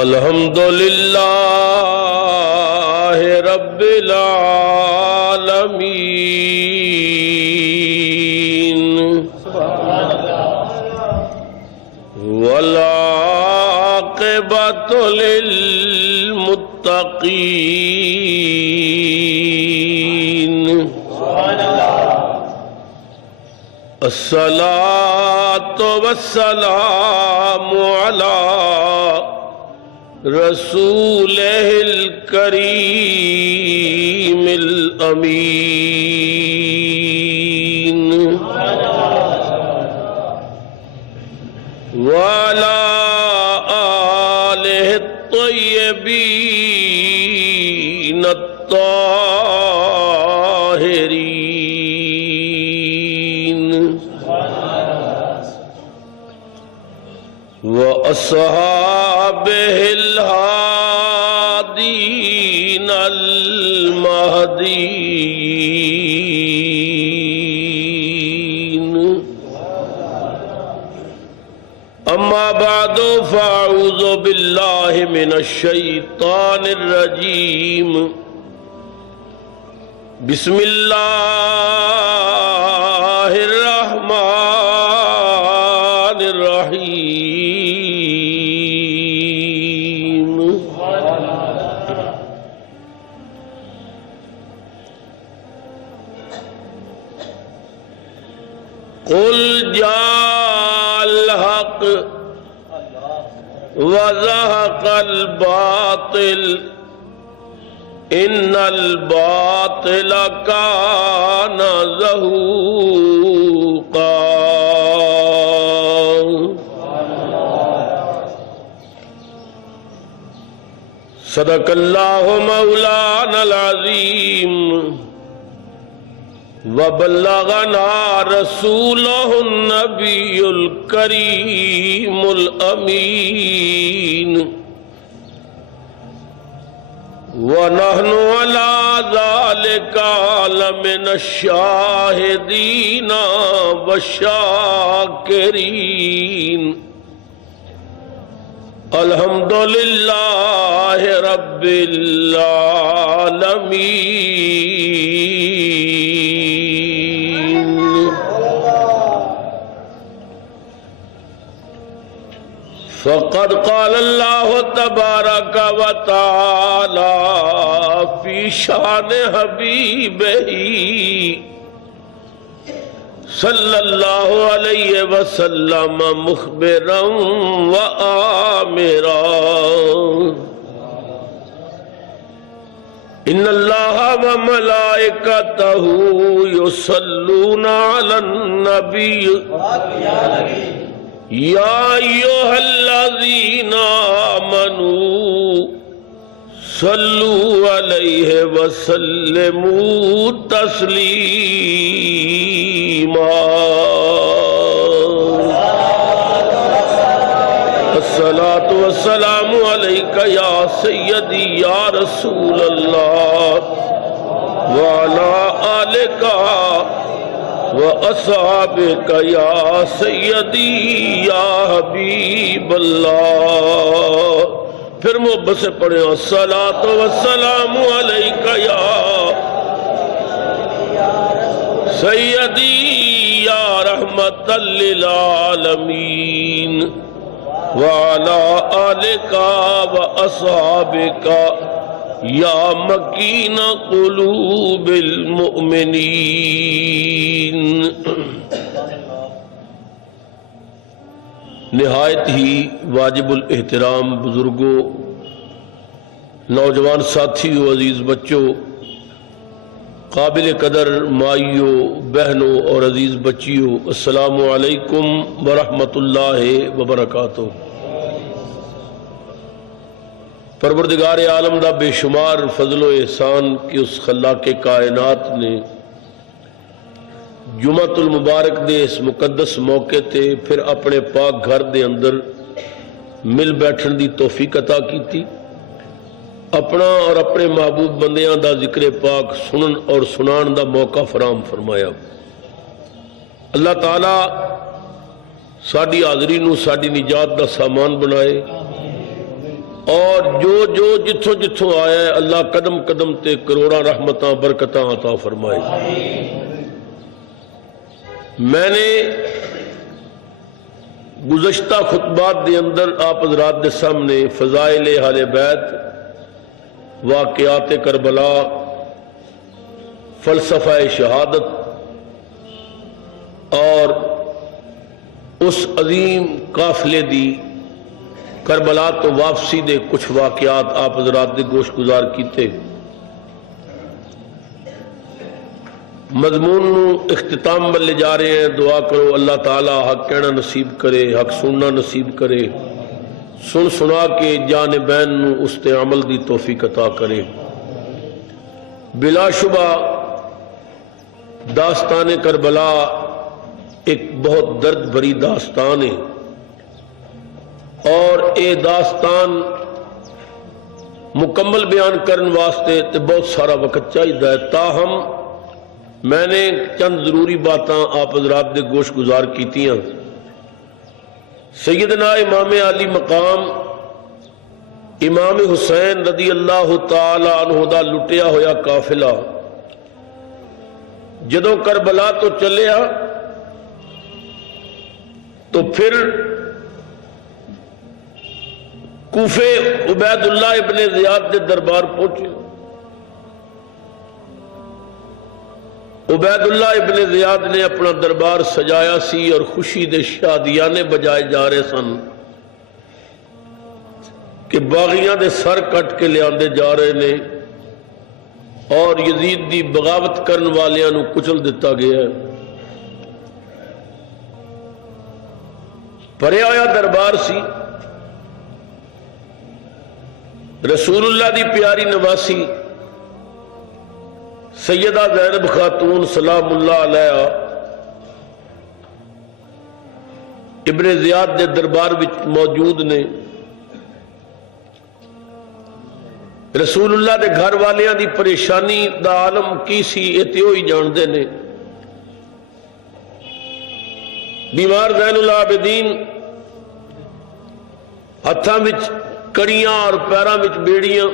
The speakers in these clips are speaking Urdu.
الحمدللہ رب العالمین والعاقبۃ للمتقین الصلاۃ والسلام علی رسولہ الکریم الامین وعلی آلہ الطیبین الطاہرین وأصحابه الهادين المهديين أما بعد فأعوذ بالله من الشيطان الرجيم بسم الله الرحمن الرحيم قل جاء الحق وزهق الباطل ان الباطل كان زهوقا صدق اللہ مولانا العظیم وبلغنا رسولہ النبی الکریم الامین ونحن على ذلك لمن الشاہدین والشاکرین الحمدللہ رب العالمین فقد قال اللہ تبارک وتعالی فی شان حبیبہ صلی اللہ علیہ وسلم مخبرا و آمرا ان اللہ و ملائکتہ یصلون علی النبی یا ایھا الذین آمنوا صلوا علیہ وسلموا تسلیما الصلاۃ والسلام علیک یا سیدی یا رسول اللہ وعلی آلک وَأَصْحَابِكَ يَا سَيِّدِي يَا حبیب اللہ. پھر محبت سے پڑھیں الصلاۃ والسلام علیک یا سیدی یا رحمت للعالمین وعلی آلک وأصحابک یا مکین قلوب المؤمنین. نہایت ہی واجب الاحترام بزرگوں، نوجوان ساتھیوں، عزیز بچوں، قابل قدر مائیوں، بہنوں اور عزیز بچیوں، السلام علیکم ورحمۃ اللہ وبرکاتہ. پروردگار عالم دا بے شمار فضل و احسان کہ اس خلاق کائنات نے جمعۃ المبارک دے اس مقدس موقع تے پھر اپنے پاک گھر دے اندر مل بیٹھن دی توفیق عطا کیتی. اپنا اور اپنے محبوب بندیاں دا ذکر پاک سنن اور سنان دا موقع فراہم فرمایا. اللہ تعالی ساڈی حاضری نو ساڈی نجات دا سامان بنائے، اور جو جتھوں جتھوں آیا ہے اللہ قدم قدم تے کروڑاں رحمتاں برکتاں عطا فرمائے۔ میں نے گزشتہ خطبات دے اندر آپ حضرات دے سامنے فضائل اہل بیت، واقعات کربلا، فلسفہ شہادت اور اس عظیم قافلے دی کربلا تو واپسی دے کچھ واقعات آپ حضرات دے گوش گزار کیتے۔ مضمون نو اختتام والے جا رہے ہیں، دعا کرو اللہ تعالی حق کہنا نصیب کرے، حق سننا نصیب کرے، سن سنا کے جانبین نو اس تے عمل دی توفیق عطا کرے۔ بلا شبہ داستان کربلا ایک بہت درد بھری داستان ہے، اور اے داستان مکمل بیان کرن واسطے تے بہت سارا وقت چاہیے، تاہم میں نے چند ضروری باتاں آپ حضرات دے گوش گزار کیتیاں۔ سیدنا امام علی مقام امام حسین رضی اللہ تعالی عنہ دا لٹیا ہویا قافلہ جدوں کربلا تو چلیا تو پھر کوفے عبید اللہ ابن زیاد دے دربار پہنچے۔ عبید اللہ ابن زیاد نے اپنا دربار سجایا سی اور خوشی دے شادیانے بجائے جا رہے سن کہ باغیاں دے سر کٹ کے لے آندے جا رہے نے اور یزید دی بغاوت کرن والیاں نو کچل دیتا گیا ہے۔ پرے آیا دربار سی، رسول اللہ دی پیاری نواسی سیدہ زینب خاتون سلام اللہ علیہ ابن زیاد دے دربار وچ موجود نے۔ رسول اللہ دے گھر والیاں دی پریشانی دا عالم کی سی اے تے وہی جاندے نے۔ بیمار زین العابدین ہتھاں وچ کڑیاں اور پیراں وچ بیڑیاں،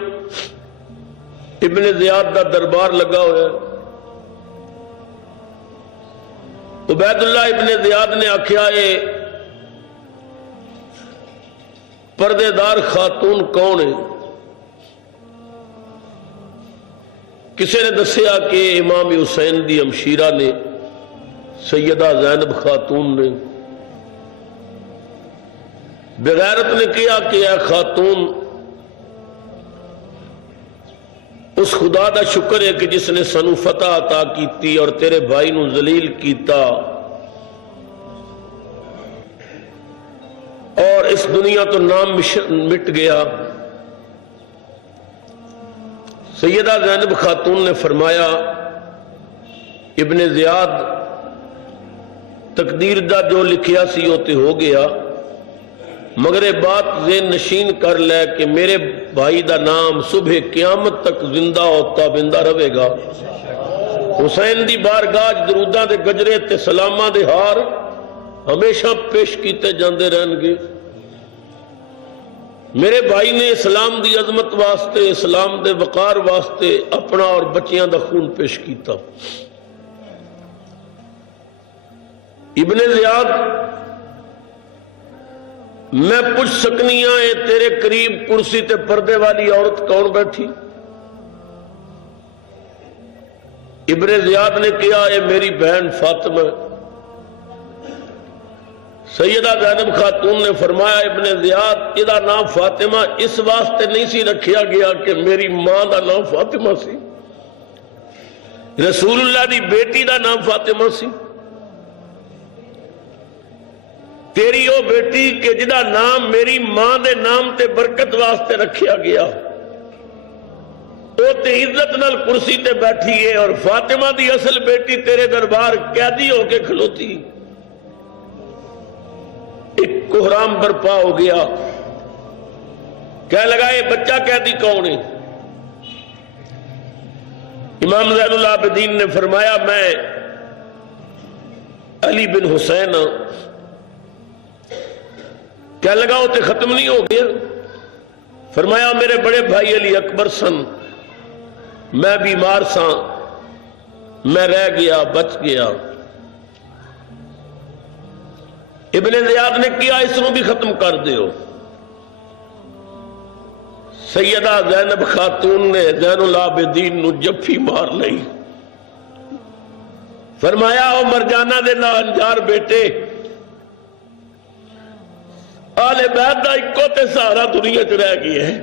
ابن زیاد دا دربار لگا ہوا ہے۔ عبید اللہ ابن زیاد نے آکھیا اے پردے دار خاتون کون ہے؟ کسی نے دسیا کہ امام حسین دی ہمشیرہ نے، سیدہ زینب خاتون نے۔ بغیرت نے کیا کہ اے خاتون، اس خدا دا شکر ہے کہ جس نے سانو فتح عطا کیتی اور تیرے بھائی نو ذلیل کیتا اور اس دنیا تو نام مٹ گیا۔ سیدہ زینب خاتون نے فرمایا ابن زیاد تقدیر دا جو لکھیا سی وہ تے ہو گیا، مگر یہ بات ذہن نشین کر لے کہ میرے بھائی دا نام صبح قیامت تک زندہ ہوتا بندہ رہے گا۔ حسین دی بارگاہ دروداں دے گجرے تے سلاماں دے ہار ہمیشہ پیش کیتے جاندے رہن گے۔ میرے بھائی نے اسلام دی عظمت واسطے، اسلام دے وقار واسطے اپنا اور بچیاں دا خون پیش کیتا۔ ابن زیاد میں پوچھ سکنی ہاں اے تیرے قریب کرسی تے پردے والی عورت کون بیٹھی؟ ابن زیاد نے کیا اے میری بہن فاطمہ۔ سیدہ زینب خاتون نے فرمایا ابن زیاد ادا نام فاطمہ اس واسطے نہیں سی رکھیا گیا کہ میری ماں دا نام فاطمہ سی، رسول اللہ دی بیٹی دا نام فاطمہ سی۔ تیری وہ بیٹی کہ جدا نام میری ماں دے نام تے برکت واسطے رکھیا گیا، وہ تے عزت نال کرسی تے بیٹھی ہے، اور فاطمہ دی اصل بیٹی تیرے دربار قیدی ہو کے کھلوتی۔ ایک کوہرام برپا ہو گیا، کہہ لگا یہ بچہ قیدی کون ہے؟ امام زین العابدین نے فرمایا میں علی بن حسین ہوں۔ کہہ لگا وہ تے ختم نہیں ہو گیا؟ فرمایا میرے بڑے بھائی علی اکبر سن، میں بیمار سا، میں رہ گیا، بچ گیا۔ ابن زیاد نے کیا اس کو بھی ختم کر دیو۔ سیدہ زینب خاتون نے زین العابدین نو جفی مار لئی، فرمایا او مرجانہ دے نانجار بیٹے، آل بیت دا اکو تے سارا دنیا چ رہ گئی ہے،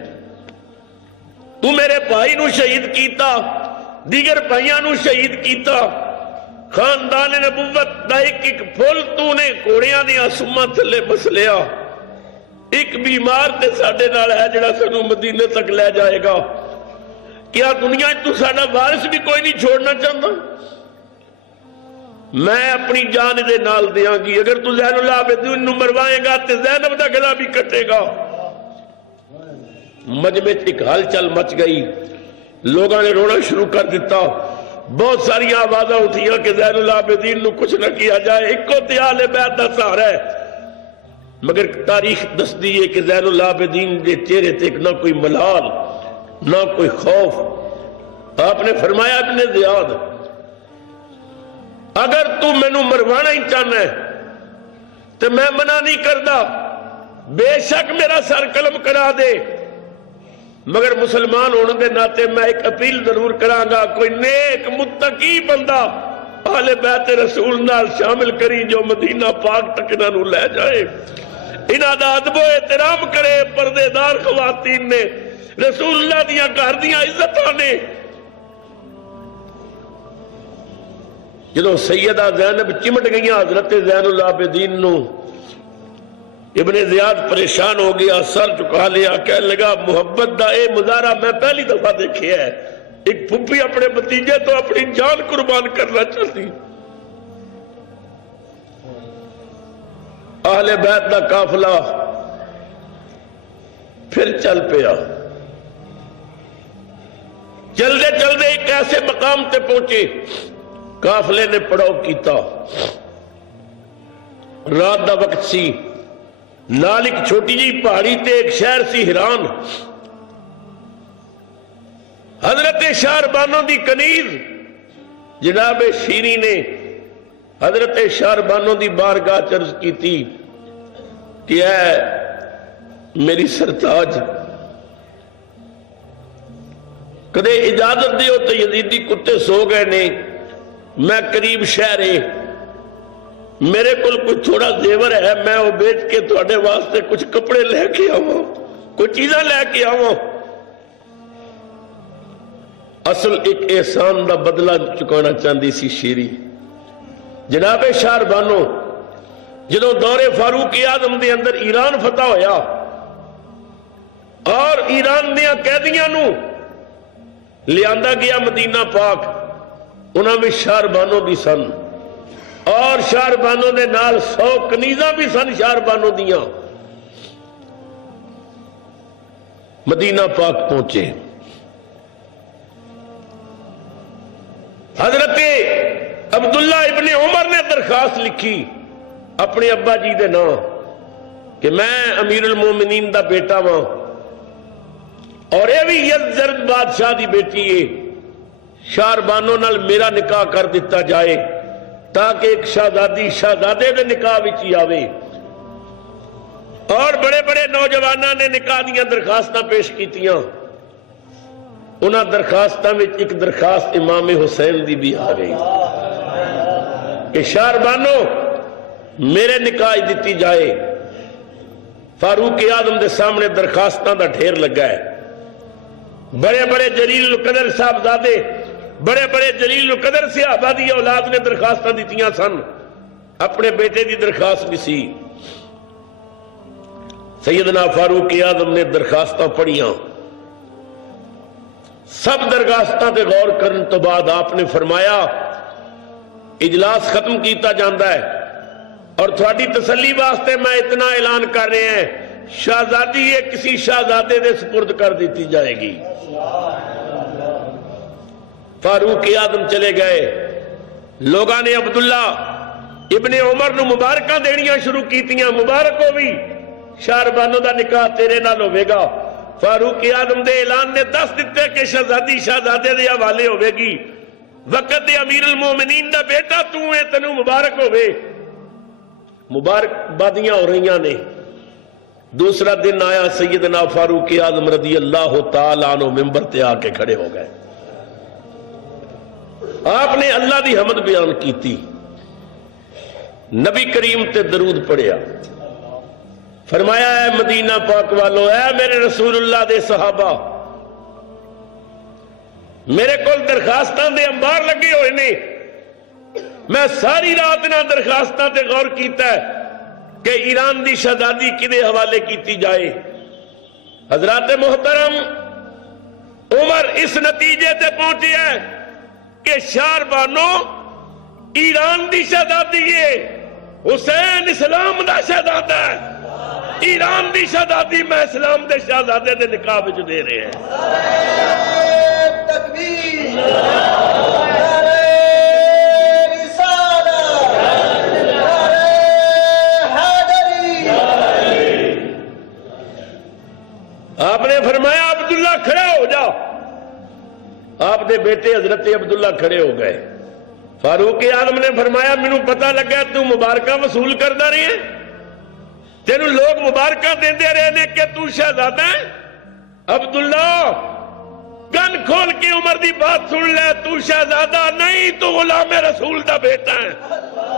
تو میرے بھائی نو شہید کیتا، دیگر بھائیاں نو شہید کیتا، خاندان نبوت دا ایک پھول تو نے گھوڑیاں دیا سما تھلے بس لیا، ایک بیمار تے ساڈے نال ہے جڑا سانو مدینے تک لے جائے گا، کیا دنیا تو ساڈا وارث بھی کوئی نہیں چھوڑنا چاہتا؟ میں اپنی جان دے نال دیاں گی، اگر تو زین العابدین نو مروائے گا تے زینب دا گلا بھی کٹے گا۔ مجمع ایک ہلچل مچ گئی، لوگوں نے رونا شروع کر دیتا، بہت ساری آوازاں اٹھیاں کہ زین العابدین نو کچھ نہ کیا جائے، ایک تے آل بیت دا سہارا ہے، مگر تاریخ دستی ہے کہ زین العابدین دے چہرے تے نہ کوئی ملال نہ کوئی خوف۔ آپ نے فرمایا ابن زیاد اگر تو مینوں مروانا ہی چاہنا ہے تو میں منع نہیں کردا، بے شک میرا سر قلم کرا دے، مگر مسلمان ہونے دے ناتے میں ایک اپیل ضرور کراں گا، کوئی نیک متقی بندہ اہل بیت رسول نال شامل کری جو مدینہ پاک تک انہاں نو لے جائے، انہاں دا ادب و احترام کرے۔ پردے دار خواتین نے، رسول اللہ دیاں گھر دیاں عزتاں نے۔ جدو سیدہ زینب چمٹ گئیاں حضرت زین العابدین نو، ابن زیاد پریشان ہو گیا، سر چکا لیا، کہنے لگا محبت دا اے مظاہرہ میں پہلی دفعہ دیکھیا ہے، ایک پھپھی اپنے بھتیجے تو اپنی جان قربان کرنا چاہتی۔ اہل بیت دا قافلہ پھر چل پیا، چلدے چلدے ایک ایسے مقام تے پہنچے، قافلے نے پڑاؤ کیتا، رات دا وقت سی، نال ایک چھوٹی جی پہاڑی تے ایک شہر سی حیران، حضرت شاربانو دی کنیز جناب شیری نے حضرت شاربانو دی بارگاہ عرض کی تھی کہ اے میری سرتاج کدے اجازت دیو تو یزیدی کتے سو گئے نے، میں قریب شہر ہے، میرے کل کچھ تھوڑا زیور ہے، میں وہ بیچ کے تھوڑے واسطے کچھ کپڑے لے کے آواں، کچھ چیزاں لے کے آواں۔ اصل ایک احسان دا بدلہ چکانا چاہتی سی شیری۔ جناب شاربانو جدو دور فاروق اعظم دے اندر ایران فتح ہویا اور ایران دیا قیدیاں نو لیاندا گیا مدینہ پاک، انہاں میں شاربانو بھی سن، اور شاربانو دے نال 100 کنیزاں بھی سن شاربانو دیاں۔ مدینہ پاک پہنچے، حضرت عبداللہ ابن عمر نے درخواست لکھی اپنے ابا جی دے نام کہ میں امیر المومنین دا بیٹا ہاں اور یہ بھی یزدجرد بادشاہ دی بیٹی ہے، شاربانو نال میرا نکاح کر دیتا جائے تاکہ ایک شہزادی شہزادے دے نکاح وچ ہی آوے۔ اور بڑے بڑے نوجوانوں نے نکاح دیاں درخواستاں پیش کیتیاں، انہاں درخواستاں وچ ایک درخواست امام حسین دی بھی آ گئی کہ شاربانو میرے نکاح دیتی جائے۔ فاروق اعظم دے سامنے درخواستاں دا ڈھیر لگا ہے، بڑے بڑے جلیل القدر صاحبزادے، بڑے بڑے جلیل القدر صحابہ دی اولاد نے درخواستاں دیتیاں سن، اپنے بیٹے دی درخواست بھی سی۔ سیدنا فاروق اعظم نے درخواستاں پڑھیاں، سب درخواستاں تے غور کرن تو بعد آپ نے فرمایا اجلاس ختم کیتا جاندا ہے اور تھوڑی تسلی واسطے میں اتنا اعلان کر رہے ہیں، شہزادی یہ کسی شہزادے دے سپرد کر دیتی جائے گی۔ فاروق اعظم چلے گئے، لوگاں نے عبداللہ ابن عمر نو مبارکاں دینیاں شروع کیتیاں، مبارک ہو بھی شاربانو دا نکاح تیرے نال ہوے گا، فاروق اعظم دے اعلان نے دس دیتے کہ شہزادی شہزادے دے حوالے ہوئے گی، وقت دے امیر المومنین دا بیٹا تو ہے، تنو مبارک ہوئے۔ مبارک بادیاں ہو رہی نے۔ دوسرا دن آیا، سیدنا فاروق اعظم رضی اللہ تعالیٰ عنہ ممبر تے آ کے کھڑے ہو گئے۔ آپ نے اللہ دی حمد بیان کی تھی، نبی کریم تے درود پڑھیا، فرمایا اے مدینہ پاک والو، اے میرے رسول اللہ دے صحابہ، میرے کول درخواستاں دے انبار لگے ہوئے نے، میں ساری رات نہ درخواستاں تے غور کیتا ہے کہ ایران دی شہزادی کدے حوالے کیتی جائے۔ حضرات محترم، عمر اس نتیجے تے پہنچے ہے کہ شار بانو ایران دی شہزادی ہے، حسین اسلام دا شہزادہ ہے، ایران دی شہزادی میں اسلام دے شہزادے دے نکاح وچ دے رہے ہیں۔ تکبیر، نعرہ رسالت، نعرہ حیدری۔ آپ نے فرمایا عبداللہ کھڑا ہو جا۔ آپ دے بیٹے حضرت عبداللہ کھڑے ہو گئے۔ فاروق اعظم نے فرمایا مینوں پتہ لگا تو مبارکہ وصول کردا رہی ہے، تینوں لوگ مبارکہ دیندے رہے نے کہ تو شہزادہ ہے۔ عبداللہ کن کھول کے عمر دی بات سن لے، تو شہزادہ نہیں، تو غلام رسول دا بیٹا ہے،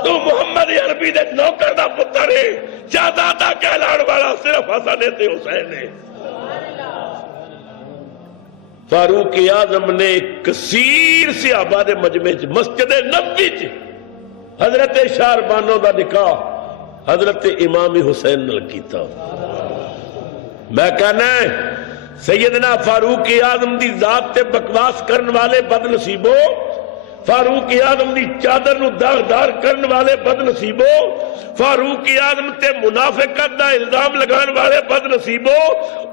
تو محمد عربی دے نوکر دا پتر ہے، شہزادہ کہلانے والا صرف حسن تے حسین ہے۔ فاروق اعظم نے کثیر صحابہ دے مجمع مسجد نبوی چ حضرت شار بانو دا نکاح حضرت امام حسین نال کیتا۔ میں کہنا ہے سیدنا فاروق اعظم دی ذات تے بکواس کرن والے بد نصیبو، فاروق اعظم دی چادر نو داغدار کرن والے بد نصیبو، فاروق اعظم تے منافقت دا الزام لگان والے بد نصیبو،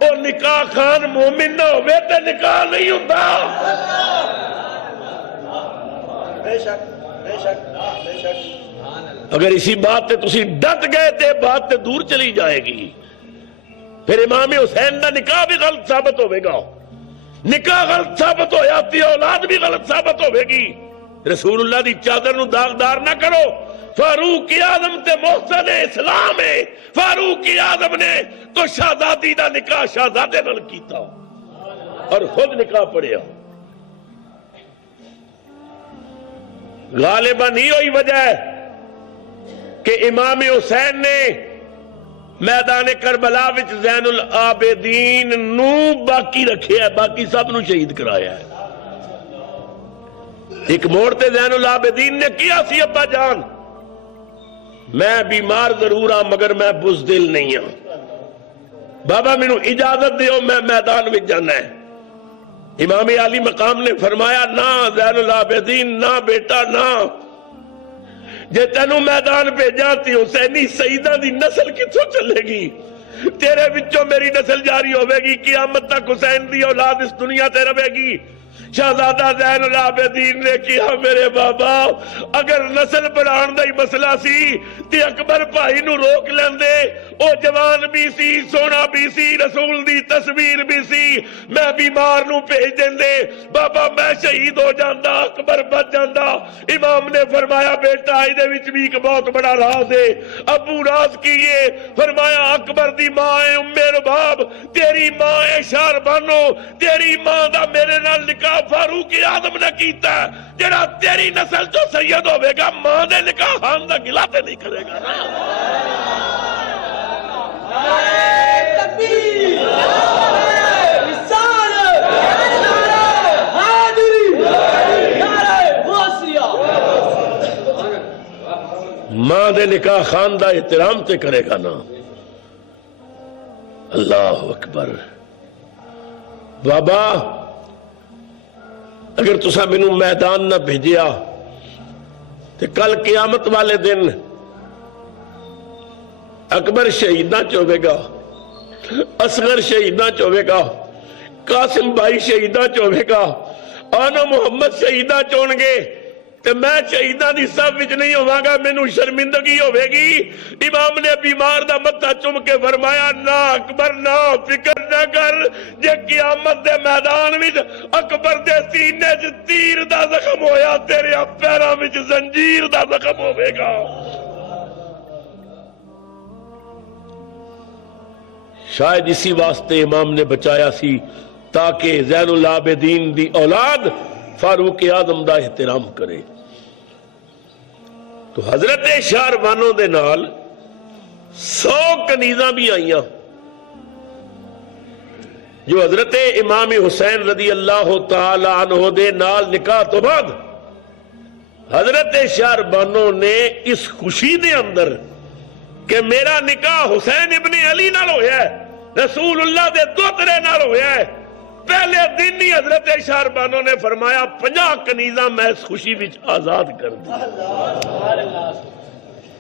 او نکاح خان مومن نہ ہوئے تے نکاح نہیں ہوندا۔ بے شک بے شک بے شک۔ اگر اسی بات تے تسی ڈٹ گئے تے بات تے دور چلی جائے گی، پھر امام حسین دا نکاح بھی غلط ثابت ہوئے گا، نکاح غلط ثابت ہو جاتی ہے، اولاد بھی غلط ثابت ہوئے گی۔ رسول اللہ دی چادر نو داغدار نہ کرو۔ فاروق اعظم تے محسن اسلام ہے، فاروق اعظم نے تو شہزادی دا نکاح شہزادے نال کیتا اور خود نکاح پڑھیا۔ غالباً ہی ہوئی وجہ ہے کہ امام حسین نے میدان کربلا وچ زین العابدین نو باقی رکھے ہے، باقی سب نو شہید کرایا ہے۔ ایک موڑ تے زین العابدین نے کیا سی ابا جان، میں بیمار ضرور ہاں مگر میں بزدل نہیں ہوں، بابا مینوں اجازت دیو میں میدان وچ جانا ہے۔ امام عالی مقام نے فرمایا نہ زین العابدین، نہ بیٹا نہ، جے تینوں میدان بھیجا تے حسینی سیدہ دی نسل کتھوں چلے گی؟ تیرے وچوں میری نسل جاری ہوے گی، قیامت تک حسین دی اولاد اس دنیا تے رہے گی۔ شہزادہ زین العابدین نے کیا میرے بابا اگر نسل بڑھان دا ہی مسئلہ سی تے اکبر بھائی نو روک لیندے، او جوان بھی سی، سونا بھی سی، رسول دی تصویر بھی سی، میں بیمار نو بھیج دیندے، بابا میں شہید ہو جاندا، اکبر بچ جاندا۔ امام نے فرمایا بیٹا ایدے وچ بھی ایک بہت بڑا راز ہے۔ ابو راز کیے، فرمایا اکبر دی ماں ہے ام رباب، تیری ماں ہے شار بانو، تیری ماں دا میرے نال نکاح فاروق اعظم نے کیتا ہے، جڑا تیری نسل جو سید ہوئے گا ماں دے نکاح خان دا گلا تے نہیں کرے گا۔ تکبیر، رسالت، حیدری، غوثیہ۔ ماں دے نکاح خان دا احترام تے کرے گا نا۔ اللہ اکبر۔ بابا اگر تسا مینوں میدان نہ بھیجیا تے کل قیامت والے دن اکبر شہیداں چوے گا، اصغر شہیداں چوے گا، قاسم بھائی شہیداں چوے گا، آنا محمد شہیداں چون گے، تے میں شہیداں دی صف وچ نہیں ہوواں گا، مینوں شرمندگی ہوے گی۔ امام نے بیمار دا متھا چوم کے فرمایا نہ اکبر نہ فکر نہ کر، جے قیامت دے میدان وچ اکبر دے سینے وچ تیر دا زخم ہویا، تیرے پیراں وچ زنجیر دا زخم ہوے گا۔ شاید اسی واسطے امام نے بچایا سی تاکہ زین العابدین دی اولاد فاروق اعظم دا احترام کرے۔ تو حضرت شہربانوں دے نال 100 کنیزاں بھی آئیاں جو حضرت امام حسین رضی اللہ تعالی عنہ دے نال نکاح تو بعد حضرت شہربانوں نے اس خوشی دے اندر کہ میرا نکاح حسین ابن علی نال ہویا ہے، رسول اللہ دے دوترے نال ہویا ہے، پہلے دن ہی حضرت شہربانوں نے فرمایا 50 کنیزاں میں اس خوشی وچ آزاد کر دی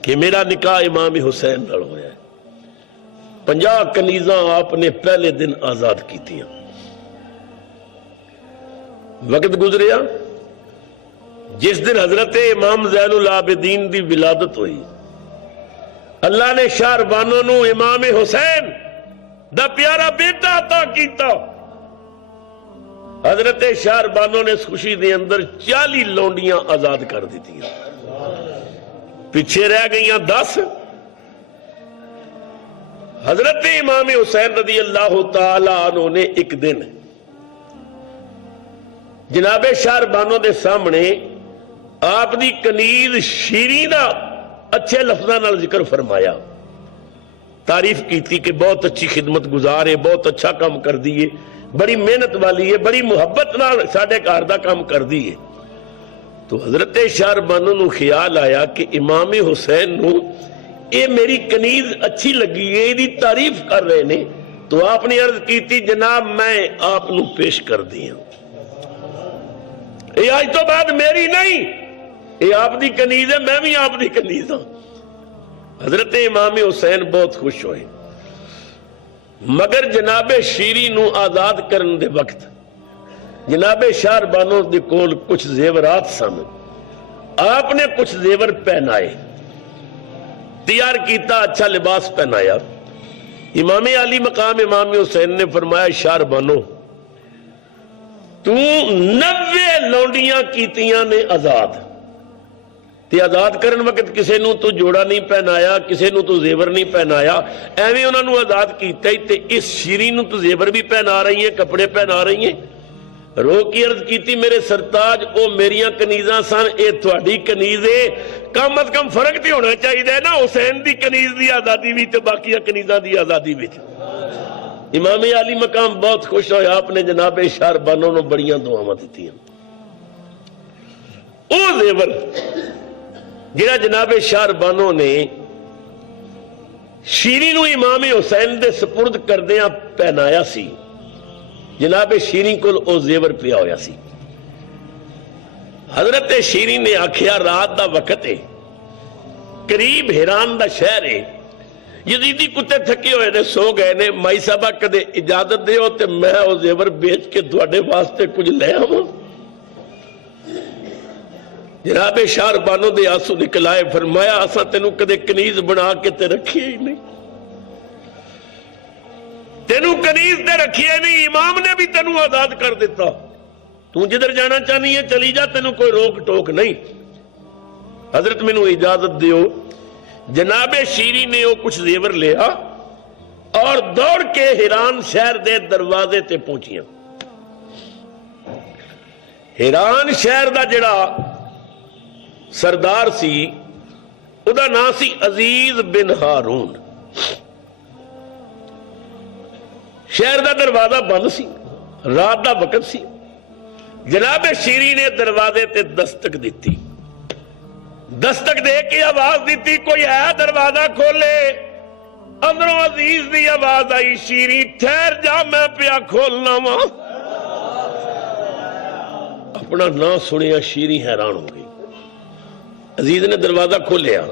کہ میرا نکاح امام حسین نال ہویا ہے۔ 50 کنیزاں آپ نے پہلے دن آزاد کی تھی۔ وقت گزریا، جس دن حضرت امام زین العابدین دی ولادت ہوئی، اللہ نے شہربانوں نو امام حسین دا پیارا بیٹا عطا کیتا۔ حضرت شہربانوں نے اس خوشی دے اندر 40 لونڈیاں آزاد کر دیتی، پیچھے رہ گئیاں 10۔ حضرت امام حسین رضی اللہ تعالی عنہ نے ایک دن جناب شہربانوں دے سامنے آپ دی کنیز شیریں دا اچھے لفظاں نال ذکر فرمایا، تعریف کی تھی کہ بہت اچھی خدمت گزار ہے، بہت اچھا کام کر دیئے، بڑی محنت والی ہے، بڑی محبت نال ساڈے گھر دا کام کر دیئے۔ تو حضرت شہربانوں نو خیال آیا کہ امام حسین نو اے میری کنیز اچھی لگی ہے، دی تعریف کر رہے نے، تو آپ نے عرض کی تھی جناب میں آپ نو پیش کر دیا، اے آج تو بعد میری نہیں، اے آپ دی کنیز ہے، میں بھی آپ دی کنیز ہوں۔ حضرت امام حسین بہت خوش ہوئے، مگر جناب شیریں نو آزاد کرن دے وقت جناب شہربانوں دے کول کچھ زیورات سن، آپ نے کچھ زیور پہنائے، تیار کیتا، اچھا لباس پہنایا۔ امام علی مقام امام حسین نے فرمایا شہربانوں تو 90 لونڈیاں کیتیاں نے آزاد، تے آزاد کرن وقت کسے نو تو جوڑا نہیں پہنایا، کسے نو تو زیور نہیں پہنایا، ایویں انہوں نے آزاد کیتا ہی، تے اس شیریں نو تو زیور بھی پہنا رہی ہیں، کپڑے پہنا رہی ہیں۔ رو کی عرض کیتی میرے سرتاج او میریاں کنیزاں سن، اے تھوڑی کنیز ہے، کم از کم فرق تے ہونا چاہیے نا حسین دی کنیز دی آزادی بھی تے باقیاں کنیزاں دی آزادی بھی۔ امام علی مقام بہت خوش ہوئے، آپ نے جناب شہربانوں نو بڑیاں دعاواں دتی ہیں۔ او زیور جڑا جناب شہربانوں نے شیریں نو امام حسین دے سپرد کردیاں پہنایا سی، جناب شیریں کول او زیور پیا ہویا سی۔ حضرت شیریں نے آکھیا رات دا وقت ہے، قریب ہیران دا شہر ہے، یزیدی کتے تھکے ہوئے نے سو گئے نے، مائی صاحبہ کدے اجازت دے ہو تے میں او زیور بیچ کے تواڈے واسطے کچھ لے آواں۔ جناب شہربانوں دے آنسو نکلائے، فرمایا اساں تینوں کدے کنیز بنا کے تے رکھی ہی نہیں، تینوں کنیز تے رکھی ہی نہیں، امام نے بھی تینوں آزاد کر دیتا، تو جدھر جانا چاہنی ہے چلی جا، تینوں کوئی روک ٹوک نہیں۔ حضرت میں نو اجازت دیو۔ جناب شیریں نے وہ کچھ زیور لیا اور دوڑ کے ہیران شہر دے دروازے تے پہنچیاں۔ ہیران شہر دا جڑا سردار سی ادا نام سی عزیز بن ہارون۔ شہر دا دروازہ بند سی، رات دا وقت سی، جناب شیریں نے دروازے تے دستک دیتی، دستک دے کے آواز دیتی کوئی ہے دروازہ کھولے، اندروں عزیز دی آواز آئی شیریں ٹھہر جا میں پیا کھولنا وا۔ اپنا نام سنیا شیریں حیران ہو گئی، عزیز نے دروازہ کھولیا،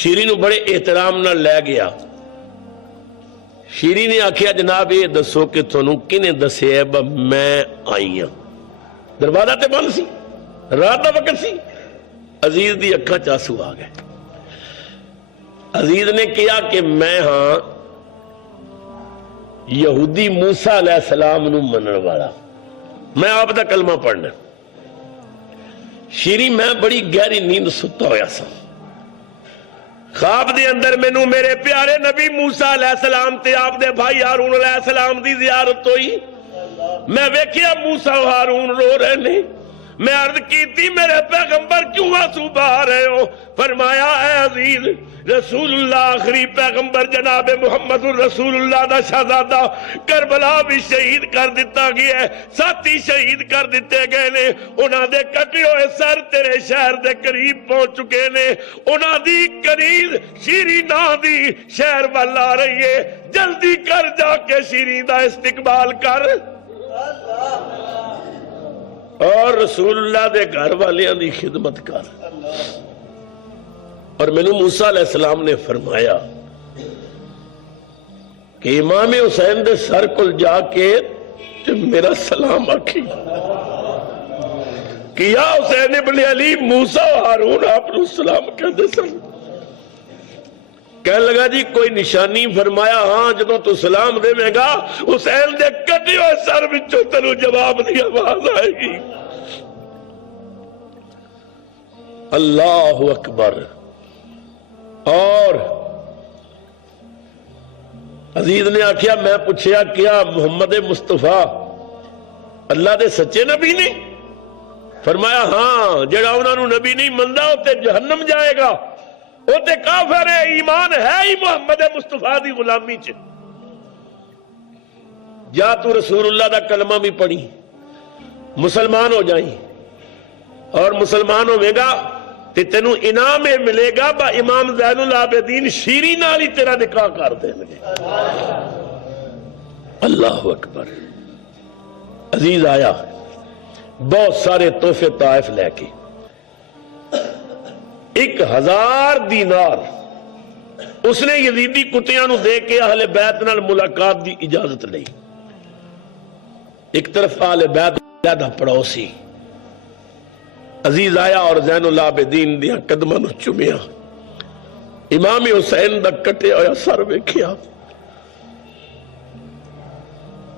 شیریں نو بڑے احترام نہ لے گیا۔ شیریں نے آکھیا جناب یہ دسو کہ تھانوں کنے دسے ہے میں آئی ہوں، دروازہ تے بند سی، رات کا وقت سی، عزیز دی اکھاں چ آنسو آ گئے۔ عزیز نے کیا کہ میں ہاں یہودی موسیٰ علیہ السلام نو منن والا، میں آپ دا کلمہ پڑھنا۔ شیری میں بڑی گہری نیند ستا ہویا سا، خواب دے اندر مینوں میرے پیارے نبی موسیٰ علیہ السلام تے آپ دے بھائی ہارون علیہ السلام دی زیارت ہوئی۔ میں ویکھیا موسیٰ و ہارون رو رہے نے، میں عرض کی تھی میرے پیغمبر کیوں آنسو بہا رہے ہو؟ فرمایا اے عزیز، رسول اللہ آخری پیغمبر جناب محمد الرسول اللہ دا شہزادہ کربلا بھی شہید کر دیتا گیا ہے، ساتھی شہید کر دیتے گئے نے، انہاں دے کٹے ہوئے سر تیرے شہر دے قریب پہنچ چکے نے، انہاں دی کنیز شیری نا دی شہر وال آ رہی ہے، جلدی کر جا کے شیری دا استقبال کر اور رسول اللہ دے گھر والیاں دی خدمت کر۔ اور میں نے موسیٰ علیہ السلام نے فرمایا کہ امام حسین دے سر کل جا کے میرا سلام آکھی کہ یا حسین ابن علی موسیٰ و ہارون آپ نے سلام کہہ دے سن۔ کہنے لگا جی کوئی نشانی؟ فرمایا ہاں جدوں تو سلام دے میں گا حسین دے کٹے ہوئے سر وچوں تینوں جواب دی آواز آئے گی۔ اللہ اکبر۔ اور عزیز نے آکھیا میں پوچھیا کیا محمد مصطفیٰ اللہ دے سچے نبی نے؟ فرمایا ہاں، جڑا انہاں نو نبی نہیں مندا او تے جہنم جائے گا، او تے کافر ہے، ایمان ہے ہی محمد مصطفیٰ دی غلامی چ۔ جا تو رسول اللہ دا کلمہ بھی پڑھی، مسلمان ہو جائیں، اور مسلمان ہوے گا تے تینوں انعام ملے گا با امام زین العابدین شیری نال ہی تیرا نکاح کر دیں گے۔ اللہ اکبر۔ عزیز آیا بہت سارے تحفے طائف لے کے، 1000 دینار اس نے یزیدی کتیاں نو دے کے اہل بیت نال ملاقات دی اجازت لئی۔ ایک طرف اہل بیت دا پڑوسی عزیز آیا اور زین العابدین دیا قدمہ نو چومیا، امام حسین دا کٹے ہویا سر ویکھیا۔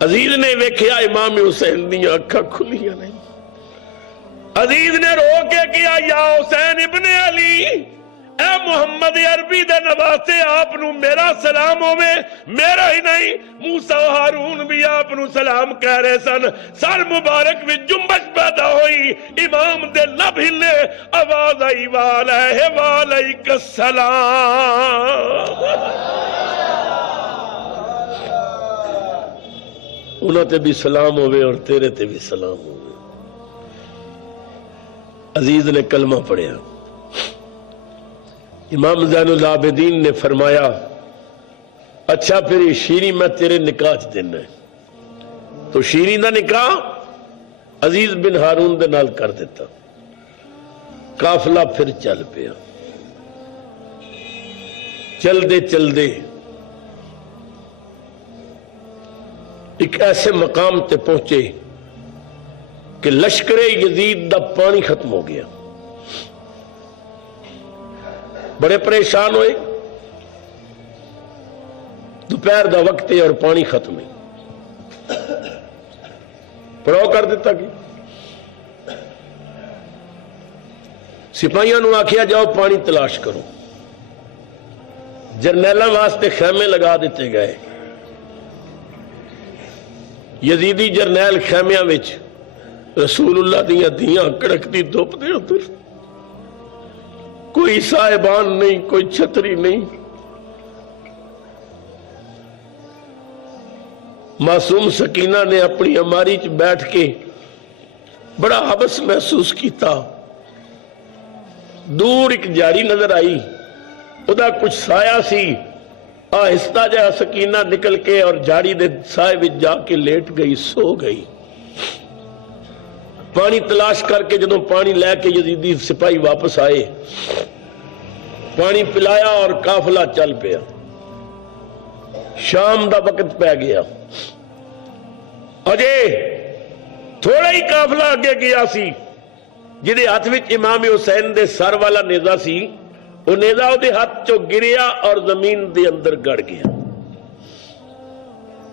عزیز نے ویکھیا امام حسین دیا اکھاں کھلیاں نہیں۔ عزیز نے رو کے کیا یا حسین ابن علی، اے محمد عربی دے نواسے آپ نو میرا سلام ہوئے، میرا ہی نہیں موسیٰ و ہارون بھی آپ نو سلام کہہ رہے سن۔ سر مبارک بھی جنبش پیدا ہوئی، امام دے لب ہلے، آواز آئی وعلیک السلام۔ انہاں تے بھی سلام ہوئے اور تیرے تے بھی سلام ہوئے۔ عزیز نے کلمہ پڑھیا۔ امام زین العابدین نے فرمایا اچھا پھر یہ شیری میں تیرے نکاح چ دینا ہے، تو شیری دا نکاح عزیز بن ہارون دے نال کر دیتا۔ قافلہ پھر چل پیا، چل دے ایک ایسے مقام تے پہنچے کہ لشکر یزید دا پانی ختم ہو گیا، بڑے پریشان ہوئے، دوپہر دا وقت ہے اور پانی ختم ہے، پڑاؤ کر دیتا کہ سپاہیاں نو آکھیا جاؤ پانی تلاش کرو۔ جرنیلاں واسطے خیمے لگا دیتے گئے، یزیدی جرنیل خیمیاں وچ، رسول اللہ دیاں دیاں کڑکتی دھوپ دے اندر، کوئی صاحبان نہیں، کوئی چھتری نہیں۔ معصوم سکینہ نے اپنی اماری چ بیٹھ کے بڑا حبس محسوس کیتا۔ دور ایک جھاڑی نظر آئی، ادا کچھ سایہ سی، آہستہ جہا سکینہ نکل کے اور جھاڑی دے سائے وچ جا کے لیٹ گئی، سو گئی۔ پانی تلاش کر کے جدوں پانی لے کے یزیدی سپاہی واپس آئے، پانی پلایا اور قافلہ چل پیا۔ شام دا وقت پہ گیا، اجے تھوڑا ہی قافلہ آگے گیا سی، جہدے ہاتھ وچ امام حسین دے سر والا نیزا سی، وہ نیزا وہ ہاتھ چو گریا اور زمین دے اندر گڑ گیا۔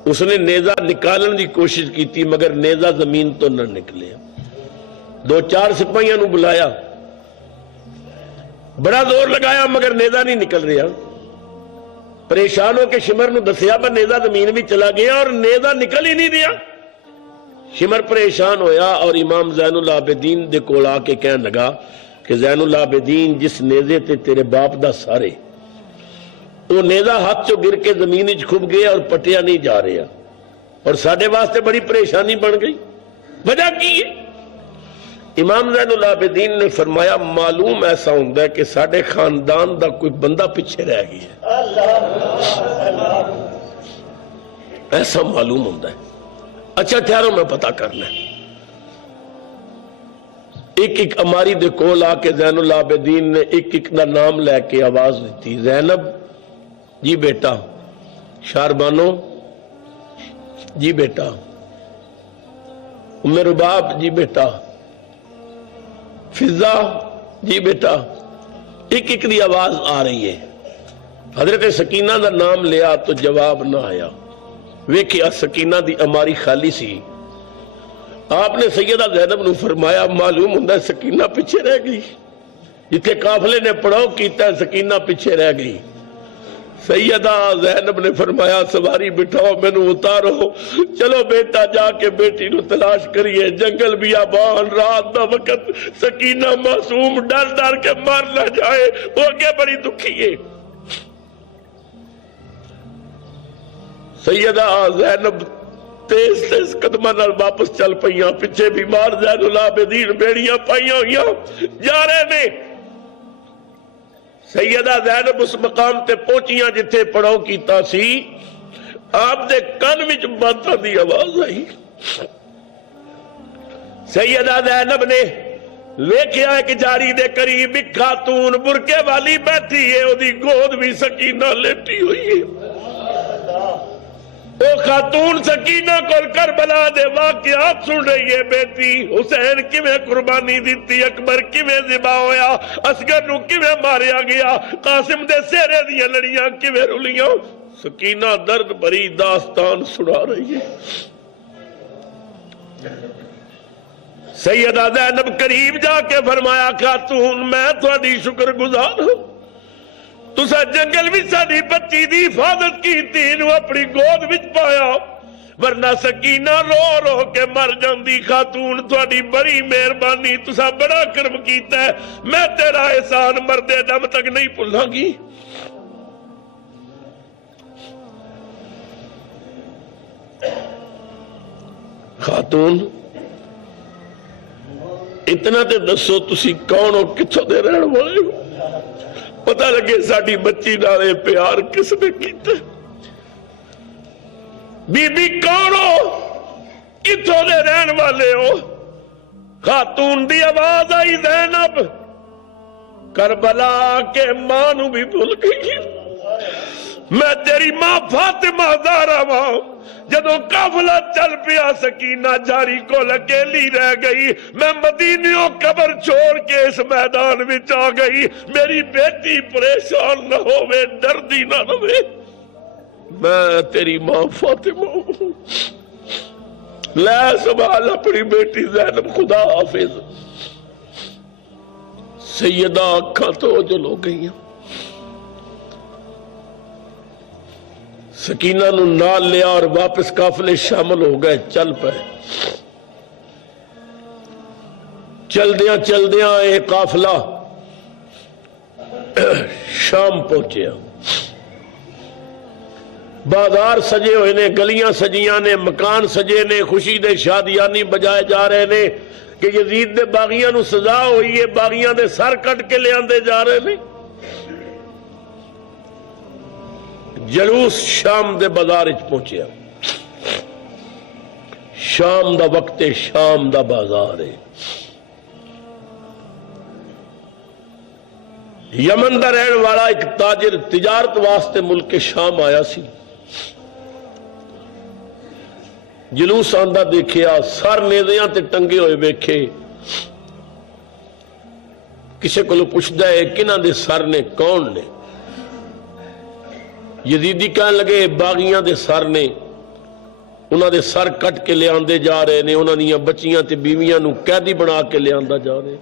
اس نے نیزا نکالن دی کوشش کی تھی مگر نیزا زمین تو نہ نکلے۔ دو چار سپاہیاں نو بلایا، بڑا زور لگایا مگر نیزا نہیں نکل رہا۔ پریشان ہو کے شمر نو دسیا پر نیزا زمین بھی چلا گیا اور نیزا نکل ہی نہیں رہا۔ شمر پریشان ہویا اور امام زین العابدین دے کول آ کے کہنے لگا کہ زین العابدین جس نیزے تے تیرے باپ دا سارے، وہ نیزا ہاتھ چو گر کے زمین وچ کھب گیا اور پٹیا نہیں جا رہا، اور ساڈے واسطے بڑی پریشانی بن گئی، وجہ کی ہے؟ امام زین العابدین نے فرمایا معلوم ایسا ہوندا ہے کہ ساڈے خاندان دا کوئی بندہ پیچھے رہ گیا، ایسا معلوم ہوندا ہے۔ اچھا ٹھہرو میں پتہ کرنا ہے۔ ایک ایک اماری دے کول آ کے زین العابدین نے ایک ایک دا نام لے کے آواز دیتی، زینب جی بیٹا، شاربانو جی بیٹا، ام رباب جی بیٹا، فضا جی بیٹا، ایک ایک دی آواز آ رہی ہے۔ حضرت سکینہ دا نام لیا تو جواب نہ آیا۔ ویکھیا سکینہ دی اماری خالی سی۔ آپ نے سیدہ زینب نو فرمایا معلوم ہوندا ہے سکینہ پیچھے رہ گئی، جتھے قافلے نے پڑاؤ کیتا ہے سکینہ پیچھے رہ گئی۔ سیدہ زینب نے فرمایا سواری بٹھاؤ مینوں اتارو، چلو بیٹا جا کے بیٹی نو تلاش کریے، جنگل بیابان رات دا وقت، سکینہ معصوم ڈر ڈر کے مر نہ جائے، وہ اگے بڑی دکھی ہے۔ سیدہ زینب تیز تیز قدمہ نال واپس چل پئیاں، پیچھے بیمار زین العابدین بیڑیاں پائیاں ہوئیاں جا رہے نے۔ سیدہ زینب اس مقام تے پہنچیاں جتھے پڑاؤ کیتا سی، آپ دے کن وچ باتاں دی آواز آئی۔ سیدہ زینب نے ویکھیا کہ جاری دے قریب ایک خاتون برکے والی بیٹھی ہے، او دی گود بھی سکینہ لیٹی ہوئی ہے۔ او خاتون سکینہ کول کربلا دے واقعات سن رہی ہے، بیٹی حسین کیویں قربانی دیتی، اکبر کیویں ذبح ہویا، اصغر نو کیویں ماریا گیا، قاسم دے سہرے دیاں لڑیاں کیویں رلیاں۔ سکینہ درد بھری داستان سنا رہی ہے۔ سیدہ زینب قریب جا کے فرمایا خاتون میں تہاڈی شکر گزار ہوں، تسا جنگل بھی ساری بچی دی حفاظت کی، تینوں اپنی گود وچ پایا، ورنہ سکینہ رو رو کے مر جاندی۔ خاتون تہاڈی بڑی مہربانی، تسا بڑا کرم کیتا ہے، میں تیرا احسان مردے دم تک نہیں بھلاں گی۔ خاتون اتنا تے دسو تسی کون ہو، کتھوں دے رہن والے ہو، پتہ لگے ساڈی بچی نالے پیار کس نے کیتا۔ بی بی کون ہو، کتھوں دے رہن والے ہو؟ خاتون دی آواز آئی زینب کربلا کے ماں نو بھی بھول گئی، میں تیری ماں فاطمہ زہرا ہاں، جدوں قافلہ چل پیا سکینہ جاری کو اکیلی رہ گئی، میں مدینیوں قبر چھوڑ کے اس میدان وچ آ گئی، میری بیٹی پریشان نہ ہوئے، ڈردی نہ ہوئے، میں تیری ماں فاطمہ ہوں، لے سنبھال اپنی بیٹی زینب، خدا حافظ۔ سیدہ آنکھاں تو اوجل ہو گئی ہیں، سکینہ نو نال لیا اور واپس قافلے شامل ہو گئے، چل پے۔ چلدیاں چلدیاں یہ قافلہ شام پہنچیا، بازار سجے ہوئے نے، گلیاں سجیاں نے، مکان سجے نے، خوشی دے شادیانی بجائے جا رہے نے کہ یزید دے باغیاں نو سزا ہوئی ہے، باغیاں دے سر کٹ کے لے آندے جا رہے نے۔ جلوس شام دے بازار اچ پہنچیا، شام دا وقت ہے، شام دا بازار ہے۔ یمن دا رہن والا ایک تاجر تجارت واسطے ملک شام آیا سی، جلوس آندا دیکھیا، سر نیزیاں تے ٹنگے ہوئے ویکھے، کسی کو پوچھتا ہے کنہاں دے سر نے کون نے؟ یزیدی کہنے لگے باغیاں دے سر نے، انہاں دے سر کٹ کے لے آندے جا رہے نے، انہاں دیاں بچیاں تے بیویاں نو قیدی بنا کے لے آندا جا رہے۔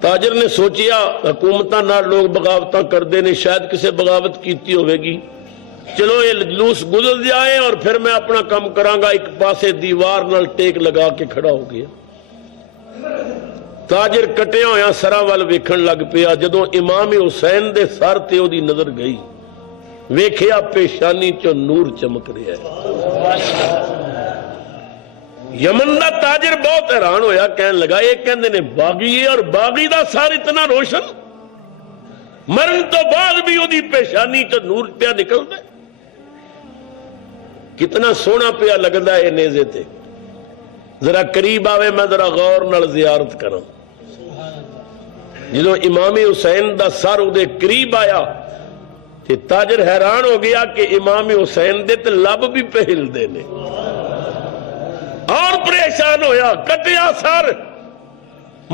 تاجر نے سوچیا حکومتاں نال لوگ بغاوتاں کردے نے، شاید کسے بغاوت کیتی ہوئے گی، چلو یہ جلوس گزر جائے اور پھر میں اپنا کام کراں گا۔ ایک پاسے دیوار نال ٹیک لگا کے کھڑا ہو گیا۔ تاجر کٹیا ہویا سرا وال ویکھن لگ پیا، جدوں امام حسین دے سر تے او دی نظر گئی، ویکھیا پیشانی چو نور چمک رہا ہے۔ یمن دا تاجر بہت حیران ہویا، کہنے لگا یہ کہندے نے باغی ہے، اور باغی دا سر اتنا روشن، مرن تو بعد بھی او دی پیشانی چو نور پیا نکلدا ہے، کتنا سونا پیا لگدا ہے نیزے تے۔ ذرا قریب آوے میں ذرا غور نال زیارت کراں۔ جدوں امام حسین دا سر او دے قریب آیا تے تاجر حیران ہو گیا کہ امام حسین دے تے لب بھی پہل دے نے، اور پریشان ہویا، کٹیا سر،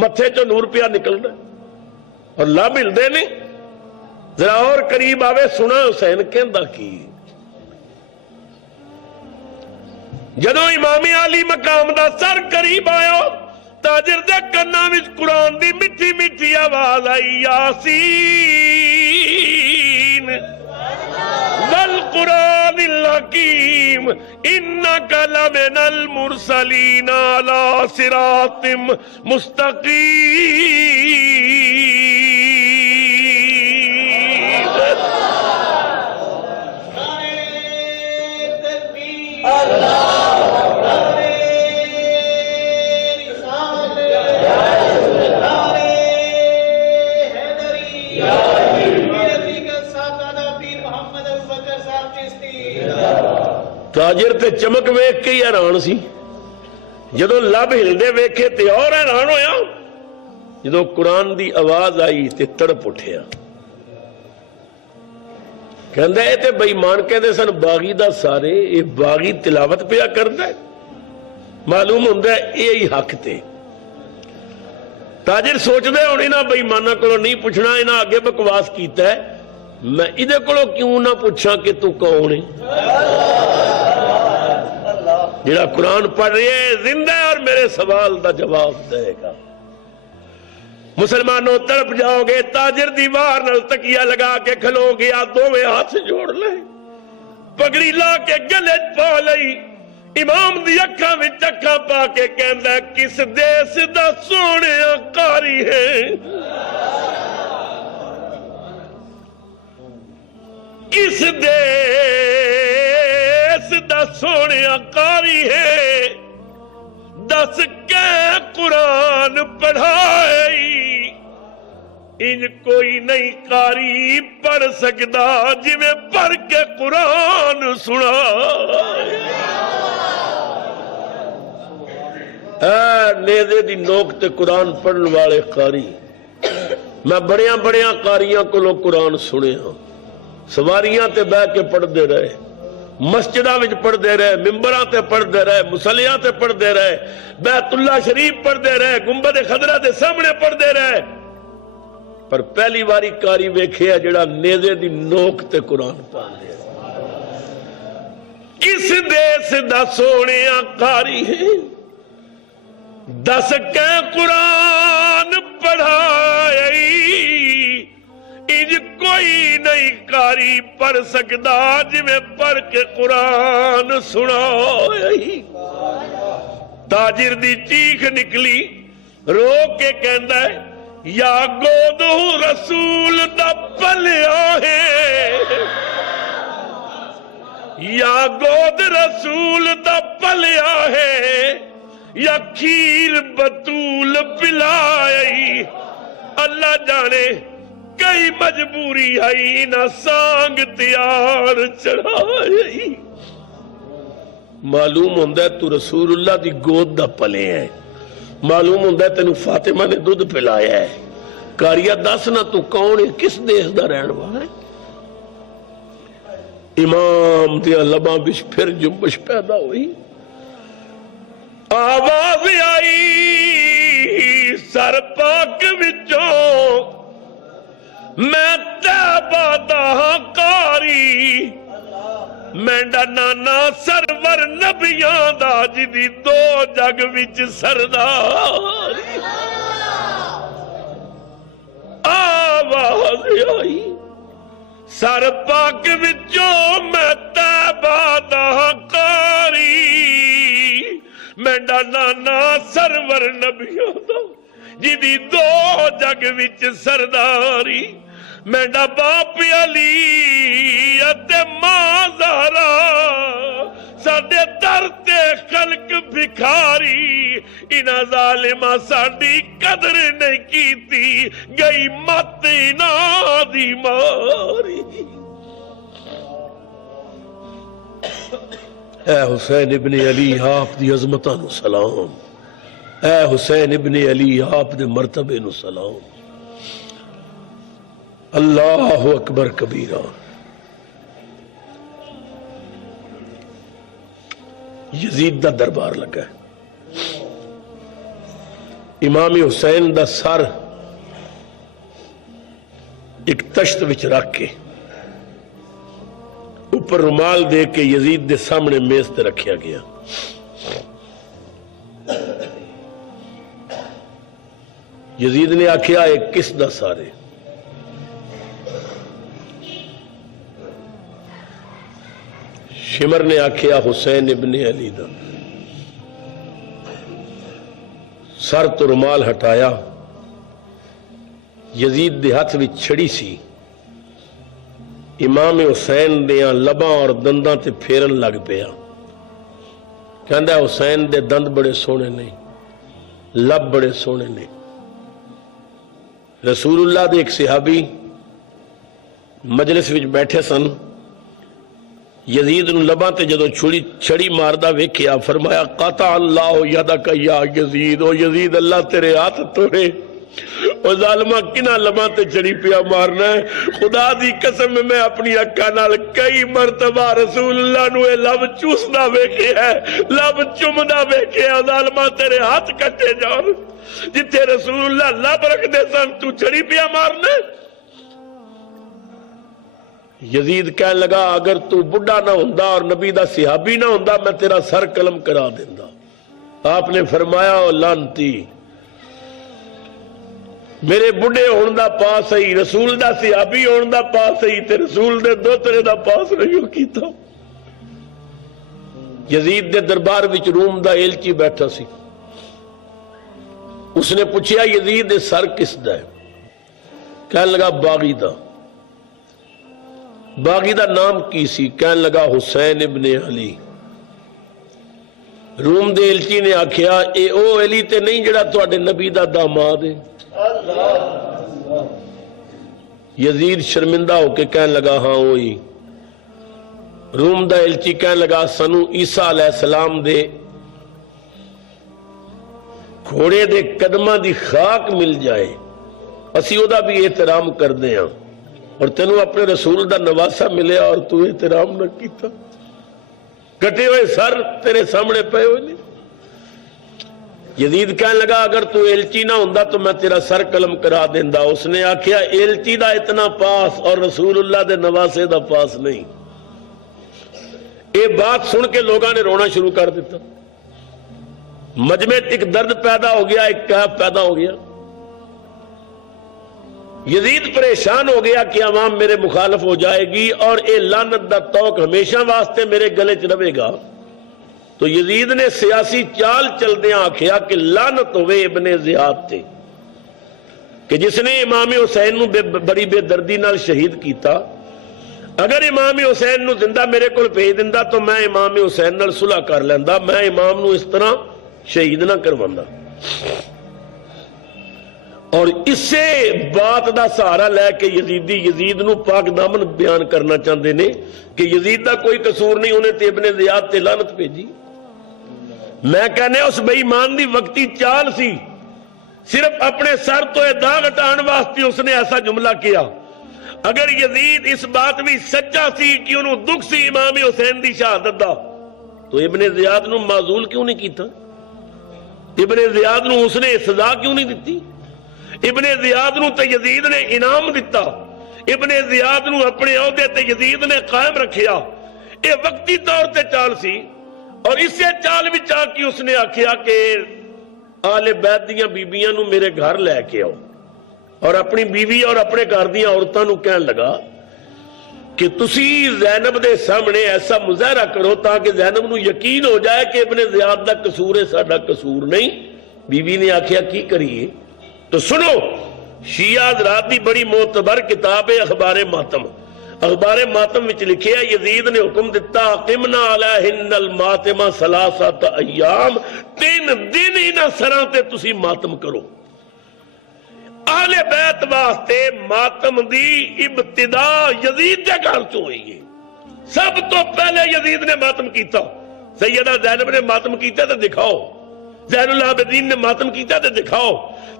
متھے چو نور پیا نکلدا اور لب ہلدے نے۔ ذرا اور قریب آوے سنا حسین کہندا کی۔ جدوں امام علی مقام دا سر قریب آیا، تاجر دے کناں وچ قرآن دی میٹھی میٹھی آواز آئی، یاسین والقرآن الحکیم انک لمن المرسلین علی صراط مستقیم۔ تاجر تے چمک ویکھ کے ہی حیران سی، جدوں لب ہلدے ویکھے تے اور حیران ہویا، جدوں قرآن دی آواز آئی تے تڑپ اٹھیا۔ کہندا اے تے بے ایمان کہندے سن باغی دا سارے، اے باغی تلاوت پیا کردا ہے، معلوم ہوندا ہے یہی حق تے۔ تاجر سوچدے ہن انہاں بے ایماناں کولوں نہیں پوچھنا، انہاں اگے بکواس کیتا ہے، میں ادھے کولوں کیوں نہ پوچھاں کہ تو کون ہے؟ جڑا قرآن پڑھ رہی ہے زندہ ہے اور میرے سوال دا جواب دے گا۔ مسلمانوں تڑپ جاؤ گے، تاجر دیوار نال تکیہ لگا کے کھلو گیا، دوویں ہاتھ جوڑ لے، پگڑی لا کے گلے پا لئی، امام دی اکھاں وچ اکھاں پا کے کہندا ہے کس دیس دا سونیا قاری ہے، کس دیس دا سونیا قاری ہے، دس کے قرآن پڑھائی، ان کوئی نہیں قاری پڑھ سکدا جویں پڑھ کے قرآن سنا۔ اے نیزے دی نوک تے قرآن پڑھن والے قاری، میں بڑیاں بڑیاں قاریاں کولوں قرآن سنیا، سواریاں تے بہ کے پڑھ دے رہے، مسجداں وچ پڑھ دے رہے، ممبراں تے پڑھ دے رہے، مصلیاں تے پڑھ دے رہے، بیت اللہ شریف پڑھ دے رہے، گنبد خضرا دے سامنے پڑھ دے رہے، پر پہلی واری قاری ویکھیا جڑا نیزے دی نوک تے قرآن پڑھ دے۔ کس دیس دا سونیا قاری ہے، دس کے قرآن پڑھائی، انج کوئی نہیں قاری پڑھ سکدا جویں پڑھ کے قرآن سنائی۔ تاجر دی چیخ نکلی، رو کے کہندا ہے یا گودو رسول دا پلیا ہے، یا گود رسول دا پلیا ہے، یا کھیر بطول پلائی، اللہ جانے کئی مجبوری آئی نہ سانگ تیار چڑھائی۔ معلوم ہوندہ ہے تو رسول اللہ دی گود دا پلے ہے، معلوم ہوندہ ہے تینوں فاطمہ نے دودھ پلایا ہے، کاریا دس نہ تو کون ہے، کس دیس دا رہن والا ہے؟ امام دیا لباں بچ پھر جنبش پیدا ہوئی، آواز آئی سر پا دا قاری مینڈا نانا سرور نبیاں دا جدی دو جگ وچ سردار آواز آئی سر پاک وچوں میں تیبہ دا قاری مینڈا نانا سرور نبیاں دا جدی دو جگ وچ سرداری مینڈا باپ علی اتے ماں زہرا ساڈے در تے خلق بھکاری انہاں ظالماں ساڈی قدر نہیں کیتی گئی مت انہاں دی ماری اے حسین ابن علی آپ دی عظمتاں نو سلام اے حسین ابن علی آپ دے مرتبے نو سلام اللہ اکبر کبیرہ یزید دا دربار لگا ہے امام حسین دا سر ایک تشت وچ رکھ کے اوپر رومال دے کے یزید دے سامنے میز تے رکھیا گیا یزید نے آکھیا ایک کس دا سارے شمر نے آکھیا حسین ابن علی دا سر تو رومال ہٹایا یزید دے ہاتھ وچ چھڑی سی امام حسین دیاں لباں اور دنداں تے پھیرن لگ پیا کہندا حسین دے دند بڑے سونے نہیں لب بڑے سونے نہیں رسول اللہ دے ایک صحابی مجلس وچ بیٹھے سن یزید نو لباں تے جدو چھڑی ماردا ویکھیا فرمایا قطع اللہ یدک یا یزید او یزید اللہ تیرے ہاتھ توڑے او ظالمہ کنہ لباں تے چھڑی پیا مارنا ہے خدا دی قسم میں اپنی اکھاں نال کئی مرتبہ رسول اللہ نو اے لب چوسدا ویکھیا ہے لب چمدا ویکھیا ظالمہ تیرے ہاتھ کٹے جان جتھے رسول اللہ لب رکھ دے سن تو چھڑی پیا مارنا ہے یزید کہنے لگا اگر تو بڑھا نہ ہوندا اور نبی دا صحابی نہ ہوندا میں تیرا سر قلم کرا دیندا آپ نے فرمایا او لانتی میرے بڑھے ہون دا پاس ہی رسول دا صحابی ہون دا پاس ہی تے رسول دے دو تیرے دا پاس نہیں کیتا یزید دے دربار وچ روم دا ایلچی بیٹھا سی اس نے پوچھیا یزید دے سر کس دا ہے کہنے لگا باغی دا باغی دا نام کی سی کہنے لگا حسین ابن علی روم دے الچی نے آکھیا اے او علی تے نہیں جڑا تواڈے نبی دا داماد ہے یزید شرمندہ ہو کے کہنے لگا ہاں وہی روم دا الچی کہنے لگا سنو عیسیٰ علیہ السلام دے گھوڑے دے قدمہ دی خاک مل جائے اسی او دا بھی احترام کر دیں اور تینوں اپنے رسول دا نواسہ ملیا اور تو احترام نہ کیتا کٹے ہوئے سر تیرے سامنے پے ہوئے نہیں یزید کہنے لگا اگر تو ایلچی نہ ہوندا تو میں تیرا سر قلم کرا دیندا اس نے آکھیا ایلچی دا اتنا پاس اور رسول اللہ دے نواسے دا پاس نہیں یہ بات سن کے لوگاں نے رونا شروع کر دیتا مجمع ایک درد پیدا ہو گیا ایک کیف پیدا ہو گیا یزید پریشان ہو گیا کہ عوام میرے مخالف ہو جائے گی اور اے لعنت دا توق ہمیشہ واسطے میرے گلے چ رہے گا تو یزید نے سیاسی چال چلدیاں آکھیا کہ لعنت ہوئے ابن زیاد تے کہ جس نے امام حسین نو بڑی بے دردی نال شہید کیتا اگر امام حسین نو زندہ میرے کول بھیج دیندا تو میں امام حسین نال صلح کر لیندا میں امام نو اس طرح شہید نہ کرواندا اور اس سے بات دا سہارا لے کے یزید نو پاک دامن بیان کرنا چاہتے نے کہ یزید دا کوئی قصور نہیں انہیں تے ابن زیاد تے لعنت بھیجی میں کہنے اس بے ایمان دی وقتی چال سی صرف اپنے سر تو داغ ہٹان واسطے اس نے ایسا جملہ کیا اگر یزید اس بات بھی سچا سی کہ انہوں دکھ سی امام حسین دی شہادت دا تو ابن زیاد نو معزول کیوں نہیں کیتا ابن زیاد نو اس نے سزا کیوں نہیں دیتی ابن زیاد نو تے یزید نے انعام دیتا ابن زیاد نو اپنے عہدے تے یزید نے قائم رکھیا. یہ وقتی طور تے چال سی اور اسے چال وچ آ کے اس نے آکھیا کہ آل بیت دیاں بیبیاں نو میرے گھر لے کے آؤ, اور اپنی بیوی اور اپنے گھر دیاں عورتاں نو کہن لگا کہ تسی زینب دے سامنے ایسا مظاہرہ کرو تاکہ زینب نو یقین ہو جائے کہ ابن زیاد دا قصور ہے, ساڈا قصور نہیں. بیوی نے آکھیا کی کریے؟ تو سنو, شیعہ حضرات دی بڑی معتبر کتاب ہے اخبار ماتم. اخبار ماتم وچ لکھیا یزید نے حکم دیتا قمنا علیہن الماتم ثلاثۃ ایام, 3 دن انہاں سراں تے تسی ماتم کرو. اہل بیت واسطے ماتم دی ابتدا یزید دے گھر چوں ہوئی ہے. سب تو پہلے یزید نے ماتم کیتا. سیدہ زینب نے ماتم کیتا تے دکھاؤ, زین العابدین نے ماتم کیتا تے دکھاؤ,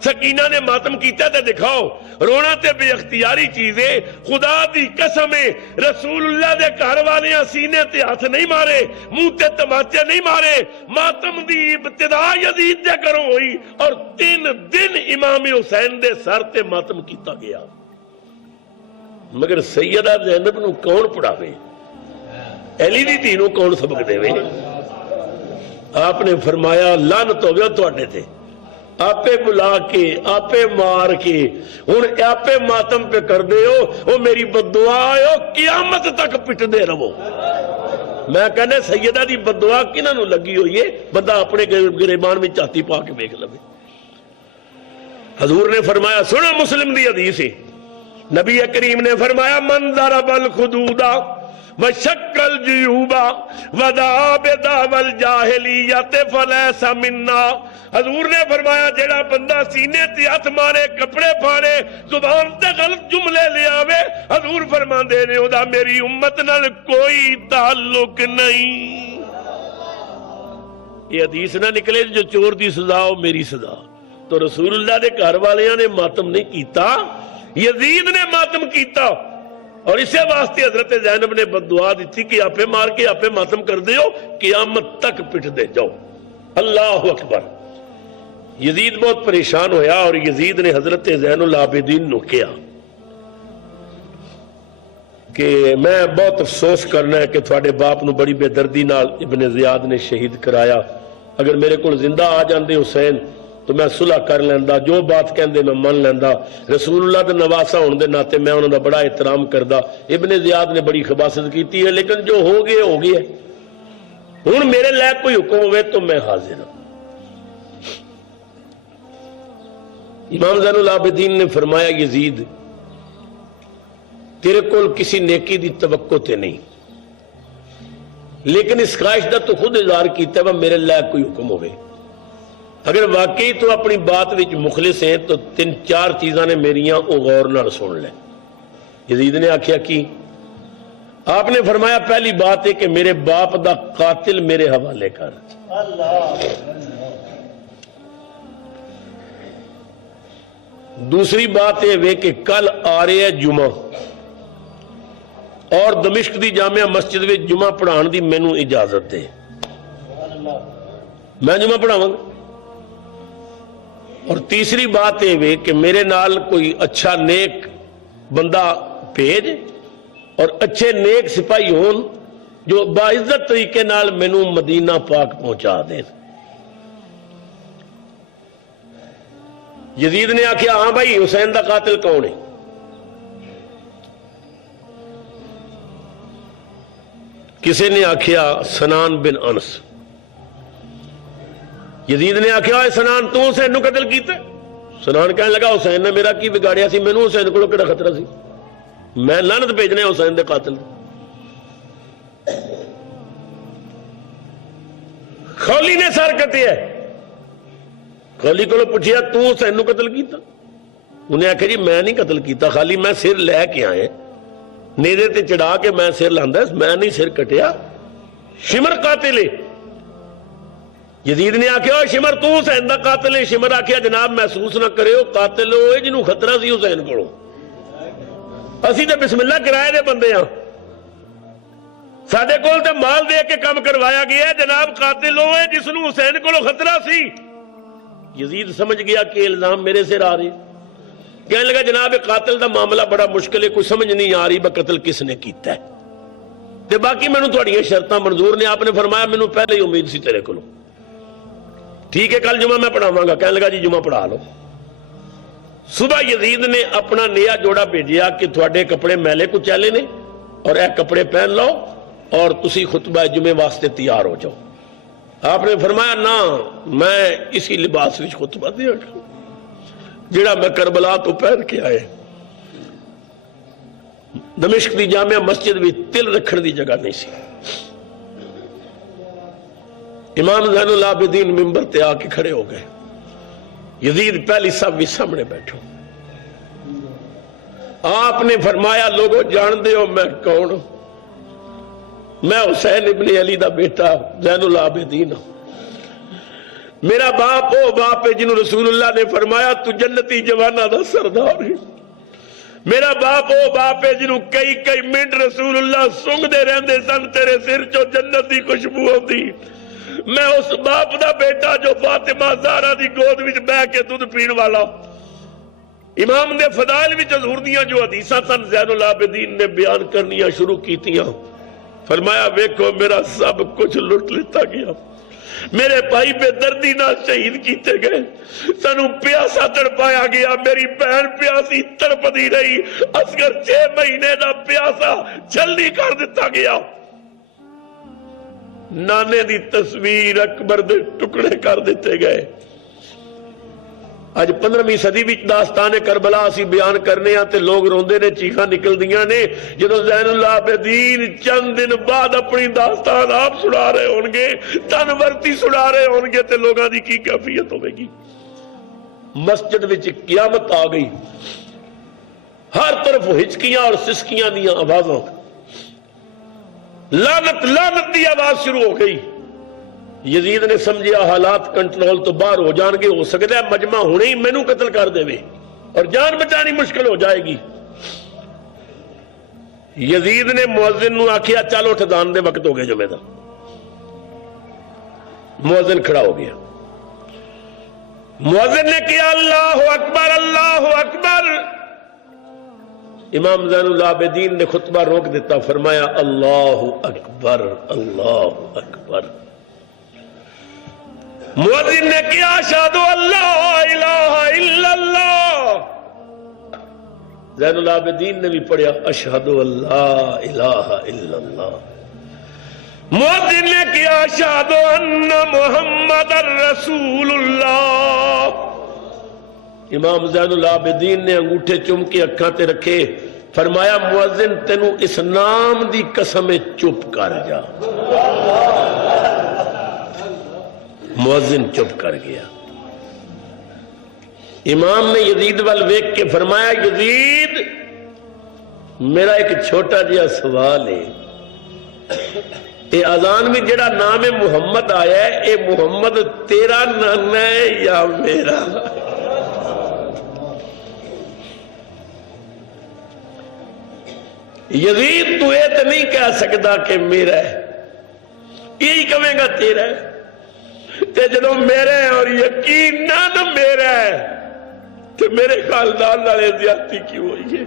سکینہ نے ماتم کیتا تے دکھاؤ. رونا تے بے اختیاری چیز ہے. خدا دی قسم ہے رسول اللہ دے گھر والیاں سینے تے ہاتھ نہیں مارے, منہ تے تماچے نہیں مارے. ماتم دی ابتدا یزید دے گھروں ہوئی اور 3 دن امام حسین دے سر تے ماتم کیتا گیا. مگر سیدہ زینب نو کون پڑھاوے؟ علی دی دھی نو کون سبق دے وے؟ آپ نے فرمایا لعنت ہوگا تواڈے تے, آپے بلا کے آپے مار کے ہن آپے ماتم پہ کر دے ہو. وہ میری بددعا ہے قیامت تک پٹ دے رہو. میں کہنے سیدہ دی بددعا کنہاں نو لگی ہوئی ہے؟ بندہ اپنے گریبان میں چاتی پا کے دیکھ لے. حضور نے فرمایا, سنو مسلم دی حدیث ہے, نبی کریم نے فرمایا من ضرب الخدودا وشق الجیوبا ودعا بدعوی الجاہلیت فلیس منا. حضور نے فرمایا جیڑا بندہ سینے تے ہاتھ مارے, کپڑے پھاڑے, زبان تے غلط جملے لے آوے, حضور فرماندے نے او دا میری امت نال کوئی تعلق نہیں. یہ حدیث نہ نکلے جو چور دی سزا ہو میری سزا. تو رسول اللہ دے گھر والیاں نے ماتم نہیں کیتا, یزید نے ماتم کیتا. اور اسے واسطے حضرت زینب نے بددعا دیتی کہ آپے مار کے آپے ماتم کر دے ہو, قیامت تک پٹ دے جاؤ. اللہ اکبر. یزید بہت پریشان ہویا اور یزید نے حضرت زین العابدین نو کیا کہ میں بہت افسوس کرنا ہے کہ تھوڑے باپ نو بڑی بے دردی نال ابن زیاد نے شہید کرایا. اگر میرے کو زندہ آ جاندے حسین تو میں صلح کر لیندا, جو بات کہندے میں من لیندا. رسول اللہ دے نواسا ہون دے ناتے میں انہاں دا بڑا احترام کردا. ابن زیاد نے بڑی خباثت کیتی ہے, لیکن جو ہو گیا. ہن میرے لائق کوئی حکم ہوئے تو میں حاضر ہوں. امام زین العابدین نے فرمایا یزید تیرے کول کسی نیکی دی توقع تے نہیں, لیکن اس خواہش دا تو خود اظہار کیتا ہے میرے لائق کوئی حکم ہوئے. اگر واقعی تو اپنی بات وچ مخلص ہیں تو 3-4 چیزاں نے میریاں او غور نال سن لے. یزید نے آکھیا کی؟ آپ نے فرمایا پہلی بات ہے کہ میرے باپ دا قاتل میرے حوالے کر. دوسری بات یہ کہ کل آ رہے ہے جمعہ اور دمشق دی جامعہ مسجد میں جمعہ پڑھان دی مینوں اجازت دے, میں جمعہ پڑھاواں گا. اور تیسری بات یہ کہ میرے نال کوئی اچھا نیک بندہ بھیج اور اچھے نیک سپاہی ہون جو باعزت طریقے نال مینوں مدینہ پاک پہنچا دیں. یزید نے آکھیا ہاں بھائی حسین دا قاتل کون ہے؟ کسی نے آکھیا سنان بن انس. یزید نے آکھیا اے سنان تو حسین نو قتل کیتا؟ سنان کہنے لگا حسین نے میرا کی بگاڑیا سی, مینوں حسین کو کیڑا خطرہ سی, میں لعنت بھیجنے حسین دے قاتل. خولی نے سر کٹیا. خالی کو پوچھیا تو حسین نو قتل کیتا؟ انہیں آکھیا جی میں نہیں قتل کیتا, خالی میں سر لے کے آئے نیرے تے چڑھا کے میں سر لاندا, میں نہیں سر کٹیا. شمر قاتل ہے. یزید نے آکھیا شمر تو حسین دا قاتل ہے. شمر آکھیا جناب محسوس نہ کرے, قاتل ہوئے جنہوں خطرہ سی حسین کو. اسی تے بسم اللہ کرائے دے بندے ہاں, ساڈے کول تے مال دے کے کام کروایا گیا. جناب قاتل ہوئے جس نوں حسین کو خطرہ سی. یزید سمجھ گیا کہ الزام میرے سر آ رہے. کہنے لگا جناب قاتل دا معاملہ بڑا مشکل ہے، کوئی سمجھ نہیں آ رہی قتل کس نے کیتا ہے تے باقی مینوں تہاڈیاں شرطاں منظور نے۔ آپ نے فرمایا مینوں پہلے ہی امید سی تیرے کولوں، ٹھیک ہے کل جمعہ میں پڑھاواں گا۔ کہنے لگا جی جمعہ پڑھا لو۔ صبح یزید نے اپنا نیا جوڑا بھیجیا کہ تھوڑے کپڑے میلے کو چلے نے اور اے کپڑے پہن لو اور تسی خطبہ جمعے واسطے تیار ہو جاؤ۔ آپ نے فرمایا نہ، میں اسی لباس وچ خطبہ دیا گا جڑا میں کربلا تو پہن کے آئے۔ دمشق دی جامعہ مسجد بھی تل رکھن دی جگہ نہیں سی۔ امام زین العابدین ممبر تے آ کے کھڑے ہو گئے، یزید پہلی صف بھی سامنے بیٹھو۔ آپ نے فرمایا لوگوں جان دے ہو میں کون ہوں؟ میں حسین ابن علی دا بیٹا زین العابدین ہوں۔ میرا باپ او باپ ہے جنہوں رسول اللہ نے فرمایا تو جنتی جوانہ دا سردار ہے۔ میرا باپ او باپ ہے جنہوں کئی منٹ رسول اللہ سنگ دے رہندے سن تیرے سر چو جنت دی خوشبو ہوندی۔ میں اس باپ دا بیٹا جو فاطمہ زہرا دی گود وچ بہ کے دودھ پین والا۔ امام نے فضائل وچ حضور دیاں جو حدیثاں سن زین العابدین نے بیان کرنیاں شروع کیتیاں۔ فرمایا ویکھو میرا سب کچھ لٹ لیتا گیا، میرے بھائی بے دردی نہ شہید کیتے گئے، سانو پیاسا تڑپایا گیا، میری بہن پیاسی تڑپدی رہی، اصغر 6 مہینے دا پیاسا جلدی کر دیتا گیا، نانے دی تصویر اکبر دے ٹکڑے کر دیتے گئے۔ اج 15ویں صدی وچ داستان کربلا اسی بیان کرنے ہاں تے لوگ روندے نے، چیخاں نکل دیاں نے۔ جدوں زین العابدین چند دن بعد اپنی داستان آپ سنا رہے ہون گے، تن ورتی سنا رہے ہون گے تے لوگاں دی کی کیفیت ہوے گی۔ مسجد وچ قیامت آ گئی، ہر طرف ہچکیاں اور سسکیاں دیاں آوازاں، لعنت لعنت دی آواز شروع ہو گئی۔ یزید نے سمجھیا حالات کنٹرول تو باہر ہو جان گے، ہو سکتا ہے مجمع ہونے ہی مینوں قتل کر دے وے اور جان بچانی مشکل ہو جائے گی۔ یزید نے مؤذن نو آکھیا چل اٹھ اذان دے وقت ہو گئے جمعے دا۔ مؤذن کھڑا ہو گیا، مؤذن نے کیا اللہ اکبر اللہ اکبر۔ امام زین العابدین نے خطبہ روک دیتا، فرمایا اللہ اکبر اللہ اکبر۔ مؤذن نے کیا اشہدو اللہ الہ الا اللہ۔ زین العابدین نے بھی پڑھا اشہدو اللہ الہ الا اللہ۔ مؤذن نے کیا اشہدو ان محمد رسول اللہ۔ امام زین العابدین نے انگوٹھے چم کے اکھاں تے رکھے، فرمایا مؤذن تینوں اس نام دی قسم چپ کر جا۔ مؤذن چپ کر گیا۔ امام نے یزید وال ویکھ کے فرمایا یزید میرا ایک چھوٹا جہا سوال ہے، اے اذان میں جڑا نام محمد آیا ہے اے محمد تیرا نانا ہے یا میرا؟ یزید تو یہ تو نہیں کہہ سکتا کہ میرا ہے، یہی کہے گا تیرا ہے، تے جدو میرا ہے اور یقین نہ میرا ہے تو میرے خاندان والے زیادتی کیوں ہوئی ہے؟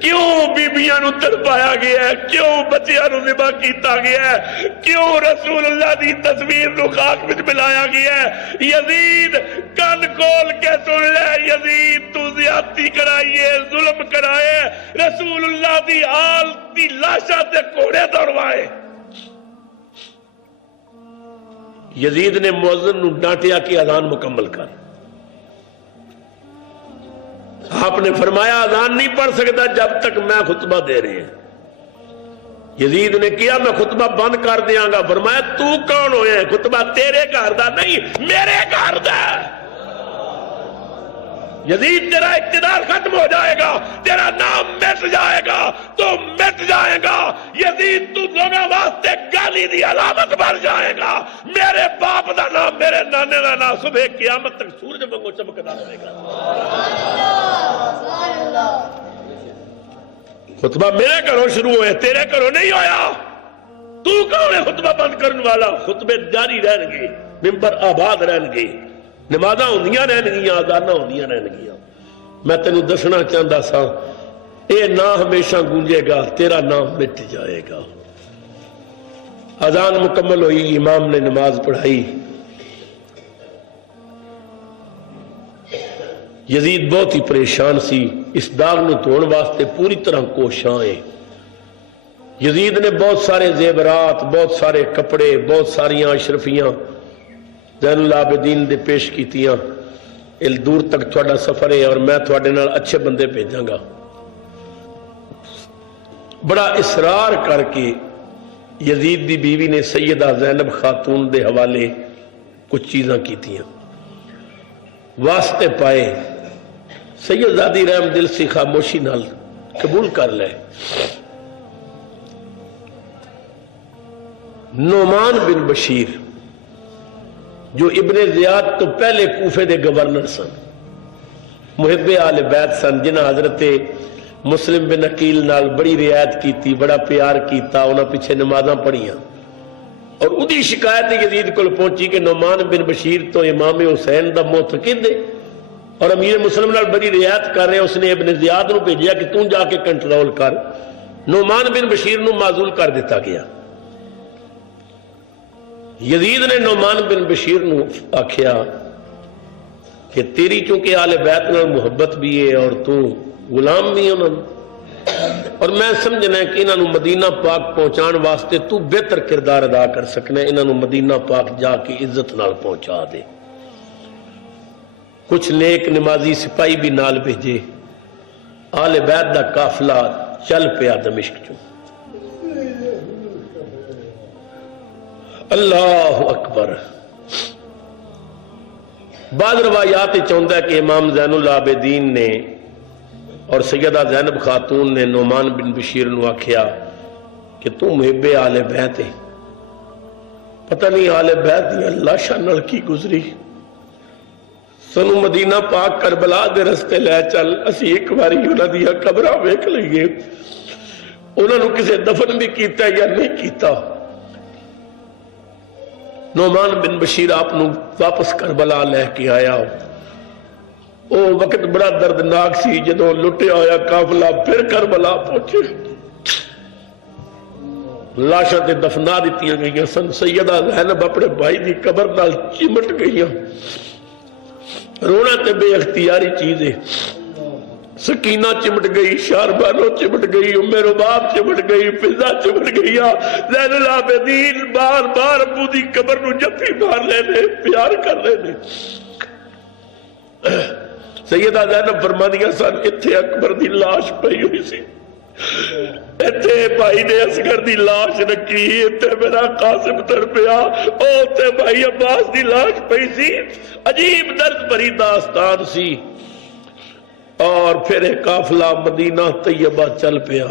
کیوں بیبیاں نو تڑپایا گیا ہے؟ کیوں بچیاں نو ذبح کیتا گیا ہے؟ کیوں رسول اللہ دی تصویر نو خاک وچ ملایا گیا ہے؟ یزید کان کھول کے سن لے، یزید تو زیادتی کرائیے، ظلم کرائے، رسول اللہ دی آل دی لاشاں تے کوڑے دوڑوائے۔ یزید نے مؤذن نو ڈانٹیا کہ اذان مکمل کر۔ آپ نے فرمایا اذان نہیں پڑھ سکتا جب تک میں خطبہ دے رہے ہیں۔ یزید نے کیا میں خطبہ بند کر دیاں گا۔ فرمایا تو کون ہوئے؟ خطبہ تیرے گھر دا نہیں میرے گھر دا۔ یزید تیرا اقتدار ختم ہو جائے گا، تیرا نام مٹ جائے گا، تو مٹ جائے گا۔ یزید تو لوگوں واسطے گالی دی علامت بن جائے گا۔ میرے باپ دا نام، میرے نانے دا نام صبح قیامت تک سورج وانگوں چمکدا رہے گا۔ خطبہ میرے گھروں شروع ہوئے، تیرے گھروں نہیں ہویا۔ تو کون ہے خطبہ بند کرنے والا؟ خطبے جاری رہن گے، ممبر آباد رہن گے، نمازاں ہوندیاں رہن گیاں، اذاناں ہوندیاں رہن گیاں۔ میں تینوں دسنا چاہتا سا اے نہ ہمیشہ گونجے گا، تیرا نام مٹ جائے گا۔ اذان مکمل ہوئی، امام نے نماز پڑھائی، یزید بہت ہی پریشان سی، اس داغ نو دھون واسطے پوری طرح کوشاں ہے۔ یزید نے بہت سارے زیورات، بہت سارے کپڑے، بہت ساریاں اشرفیاں زین العابدین دے پیش کیتیاں، دور تک تھوڑا سفر ہے اور میں تھوڑے نال اچھے بندے بھیجاں گا۔ بڑا اصرار کر کے یزید دی بیوی نے سیدہ زینب خاتون دے حوالے کچھ چیزاں کیتیاں، واسطے پائے۔ سید زادی رحم دل سی خاموشی نال قبول کر لے۔ نعمان بن بشیر جو ابن زیاد تو پہلے کوفے دے گورنر سن، محب آل بیت سن، جنہاں حضرت مسلم بن عقیل نال بڑی رعایت کیتی، بڑا پیار کیتا، انہاں پیچھے نمازاں پڑھیاں، اور ادھی شکایت یزید کو پہنچی کہ نعمان بن بشیر تو امام حسین دا معتقد ہے اور امیر مسلم نال بڑی رعایت کر رہے، اس نے ابن زیاد نو بھیجیا کہ توں جا کے کنٹرول کر۔ نعمان بن بشیر نو معزول کر دیتا گیا۔ یزید نے نعمان بن بشیر نو آکھیا کہ تیری چونکہ آل بیت نال محبت بھی ہے اور تو غلام بھی ہے انہوں، اور میں سمجھنا ہے کہ انہوں مدینہ پاک پہنچان واسطے تو بہتر کردار ادا کر سکنا ہے، انہوں مدینہ پاک جا کے عزت نال پہنچا دے۔ کچھ نیک نمازی سپاہی بھی نال بھیجے، آل بیت دا قافلہ چل پیا دمشق چوں۔ اللہ اکبر۔ بعض روایات چاہتا ہے کہ امام زین العابدین نے اور سیدہ زینب خاتون نے نعمان بن بشیر نو آکھیا کہ تو محب آل بیت ہے، پتہ نہیں آل بیت دی لاشاں نال کی گزری، سنو مدینہ پاک کربلا دے رستے لے چل، اسی ایک باری انہاں دیا قبراں ویکھ لئیے انہاں نو کسے دفن بھی کیتا یا نہیں کیتا۔ نعمان بن بشیر آپ نو واپس کربلا لے کے آیا۔ او وقت بڑا دردناک سی جدوں لٹیا ہویا قافلہ پھر کربلا پہنچے، لاشاں تے دفنا دتیاں گئیاں سن۔ سیدہ زینب اپنے بھائی دی قبر نال چمٹ گئیاں۔ رونا تے بے اختیاری چیز ہے۔ سکینہ چمٹ گئی، شاربانو چمٹ گئی، ام رباب چمٹ گئی، فضا چمٹ گئی۔ زین العابدین بار بار ابو دی قبر نو جفی مار لینے، پیار کر لینے۔ سیدہ زینب فرمانیاں سن اتھے اکبر دی لاش پئی ہوئی سی، اتھے بھائی نے اصغر دی لاش رکھی، اتھے میرا قاسم تڑپیا، اتھے بھائی عباس دی لاش پئی سی۔ عجیب درد بھری داستان سی۔ اور پھر ایک قافلہ مدینہ طیبہ چل پیا۔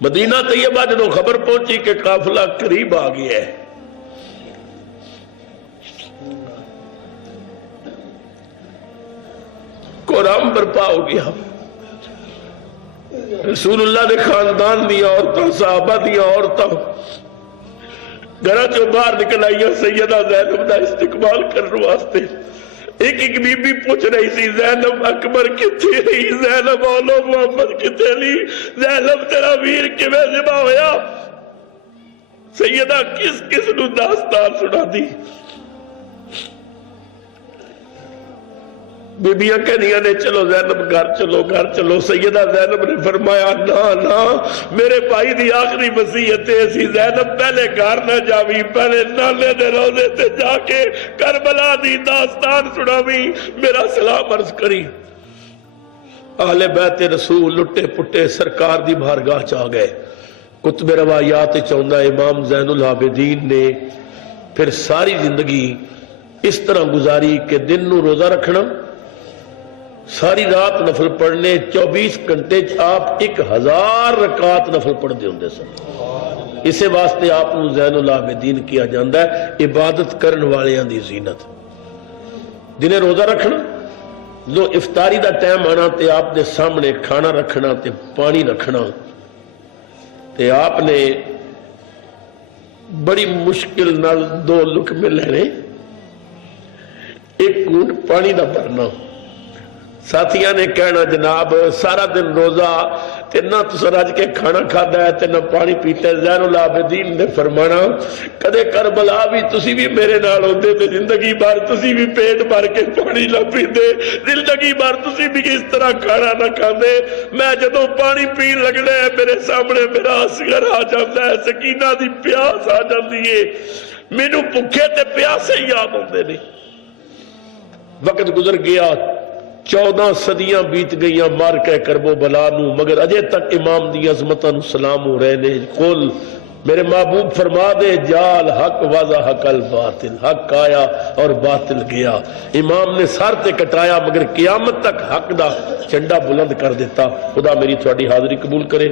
مدینہ طیبہ جنہوں خبر پہنچی کہ قافلہ قریب آ گیا ہے، قرآن برپا ہو گیا۔ رسول اللہ نے خاندان دیا عورتوں، صحابہ دیا عورتوں گھر چو باہر نکل آئیاں سیدہ زینب دا استقبال کرنے واسطے۔ ایک ایک بی بی پوچھ رہی سی زینب اکبر کتھے رہی، زینب اولو محمد کتھے لی، زینب تیرا ویر کیویں ذبح ہویا۔ سیدہ کس کس نو داستان سنا دی۔ بی بیاں کہنیاں نے چلو زینب گھر چلو گھر چلو۔ سیدہ زینب نے فرمایا نا نا، میرے بھائی دی آخری وصیت ہے سی زینب پہلے گھر نہ جاوی، پہلے نانے دے روزے تے جا کے کربلا دی داستان سناوی، میرا سلام عرض کری۔ اہل بیت رسول لٹے پٹے سرکار دی بارگاہ چاہ گئے۔ کتب روایات چاہتا امام زین العابدین نے پھر ساری زندگی اس طرح گزاری کہ دن نو روزہ رکھنا، ساری رات نفل پڑھنے، 24 گھنٹے آپ 1000 رکعت نفل پڑھ دے ہوندے سن۔ اسے واسطے آپ نو زین العابدین کیا جاندہ ہے، عبادت کرن والیاں دی زینت۔ دنے روزہ رکھنا، لو افطاری دا ٹائم آنا تے آپ دے سامنے کھانا رکھنا تے پانی رکھنا، تے آپ نے بڑی مشکل نال 2 لقمے لینے، ایک گھونٹ پانی دا بھرنا، ساتھیاں نے کہنا جناب سارا دن روزہ تے نہ تسا رج کے کھانا کھادا ہے تے نہ پانی پیتا ہے۔ زین العابدین نے فرمانا کدے کربلا بھی تسی بھی میرے نال ہوندے تے زندگی بھر تسی بھی پیٹ بھر کے پانی نہ پیندے، زندگی بھر تسی بھی اس طرح کھانا نہ کھاندے۔ میں جدوں پانی پین لگنا ہے میرے سامنے میرا اصغر آ جاندا ہے، سکینہ دی پیاس آ جاندی ہے، مینوں بھکھے تے پیاسے یاد ہوندے نے۔ وقت گزر گیا، 14 صدیاں بیت گئیاں مار کے کرب و بلا نو، مگر اجے تک امام دی عظمتاں نو سلام ہو رہے نے۔ قل میرے محبوب فرما دے جال حق واضح حق الباطل، حق آیا اور باطل گیا۔ امام نے سر تے کٹایا مگر قیامت تک حق دا جھنڈا بلند کر دیتا۔ خدا میری تھوڑی حاضری قبول کرے۔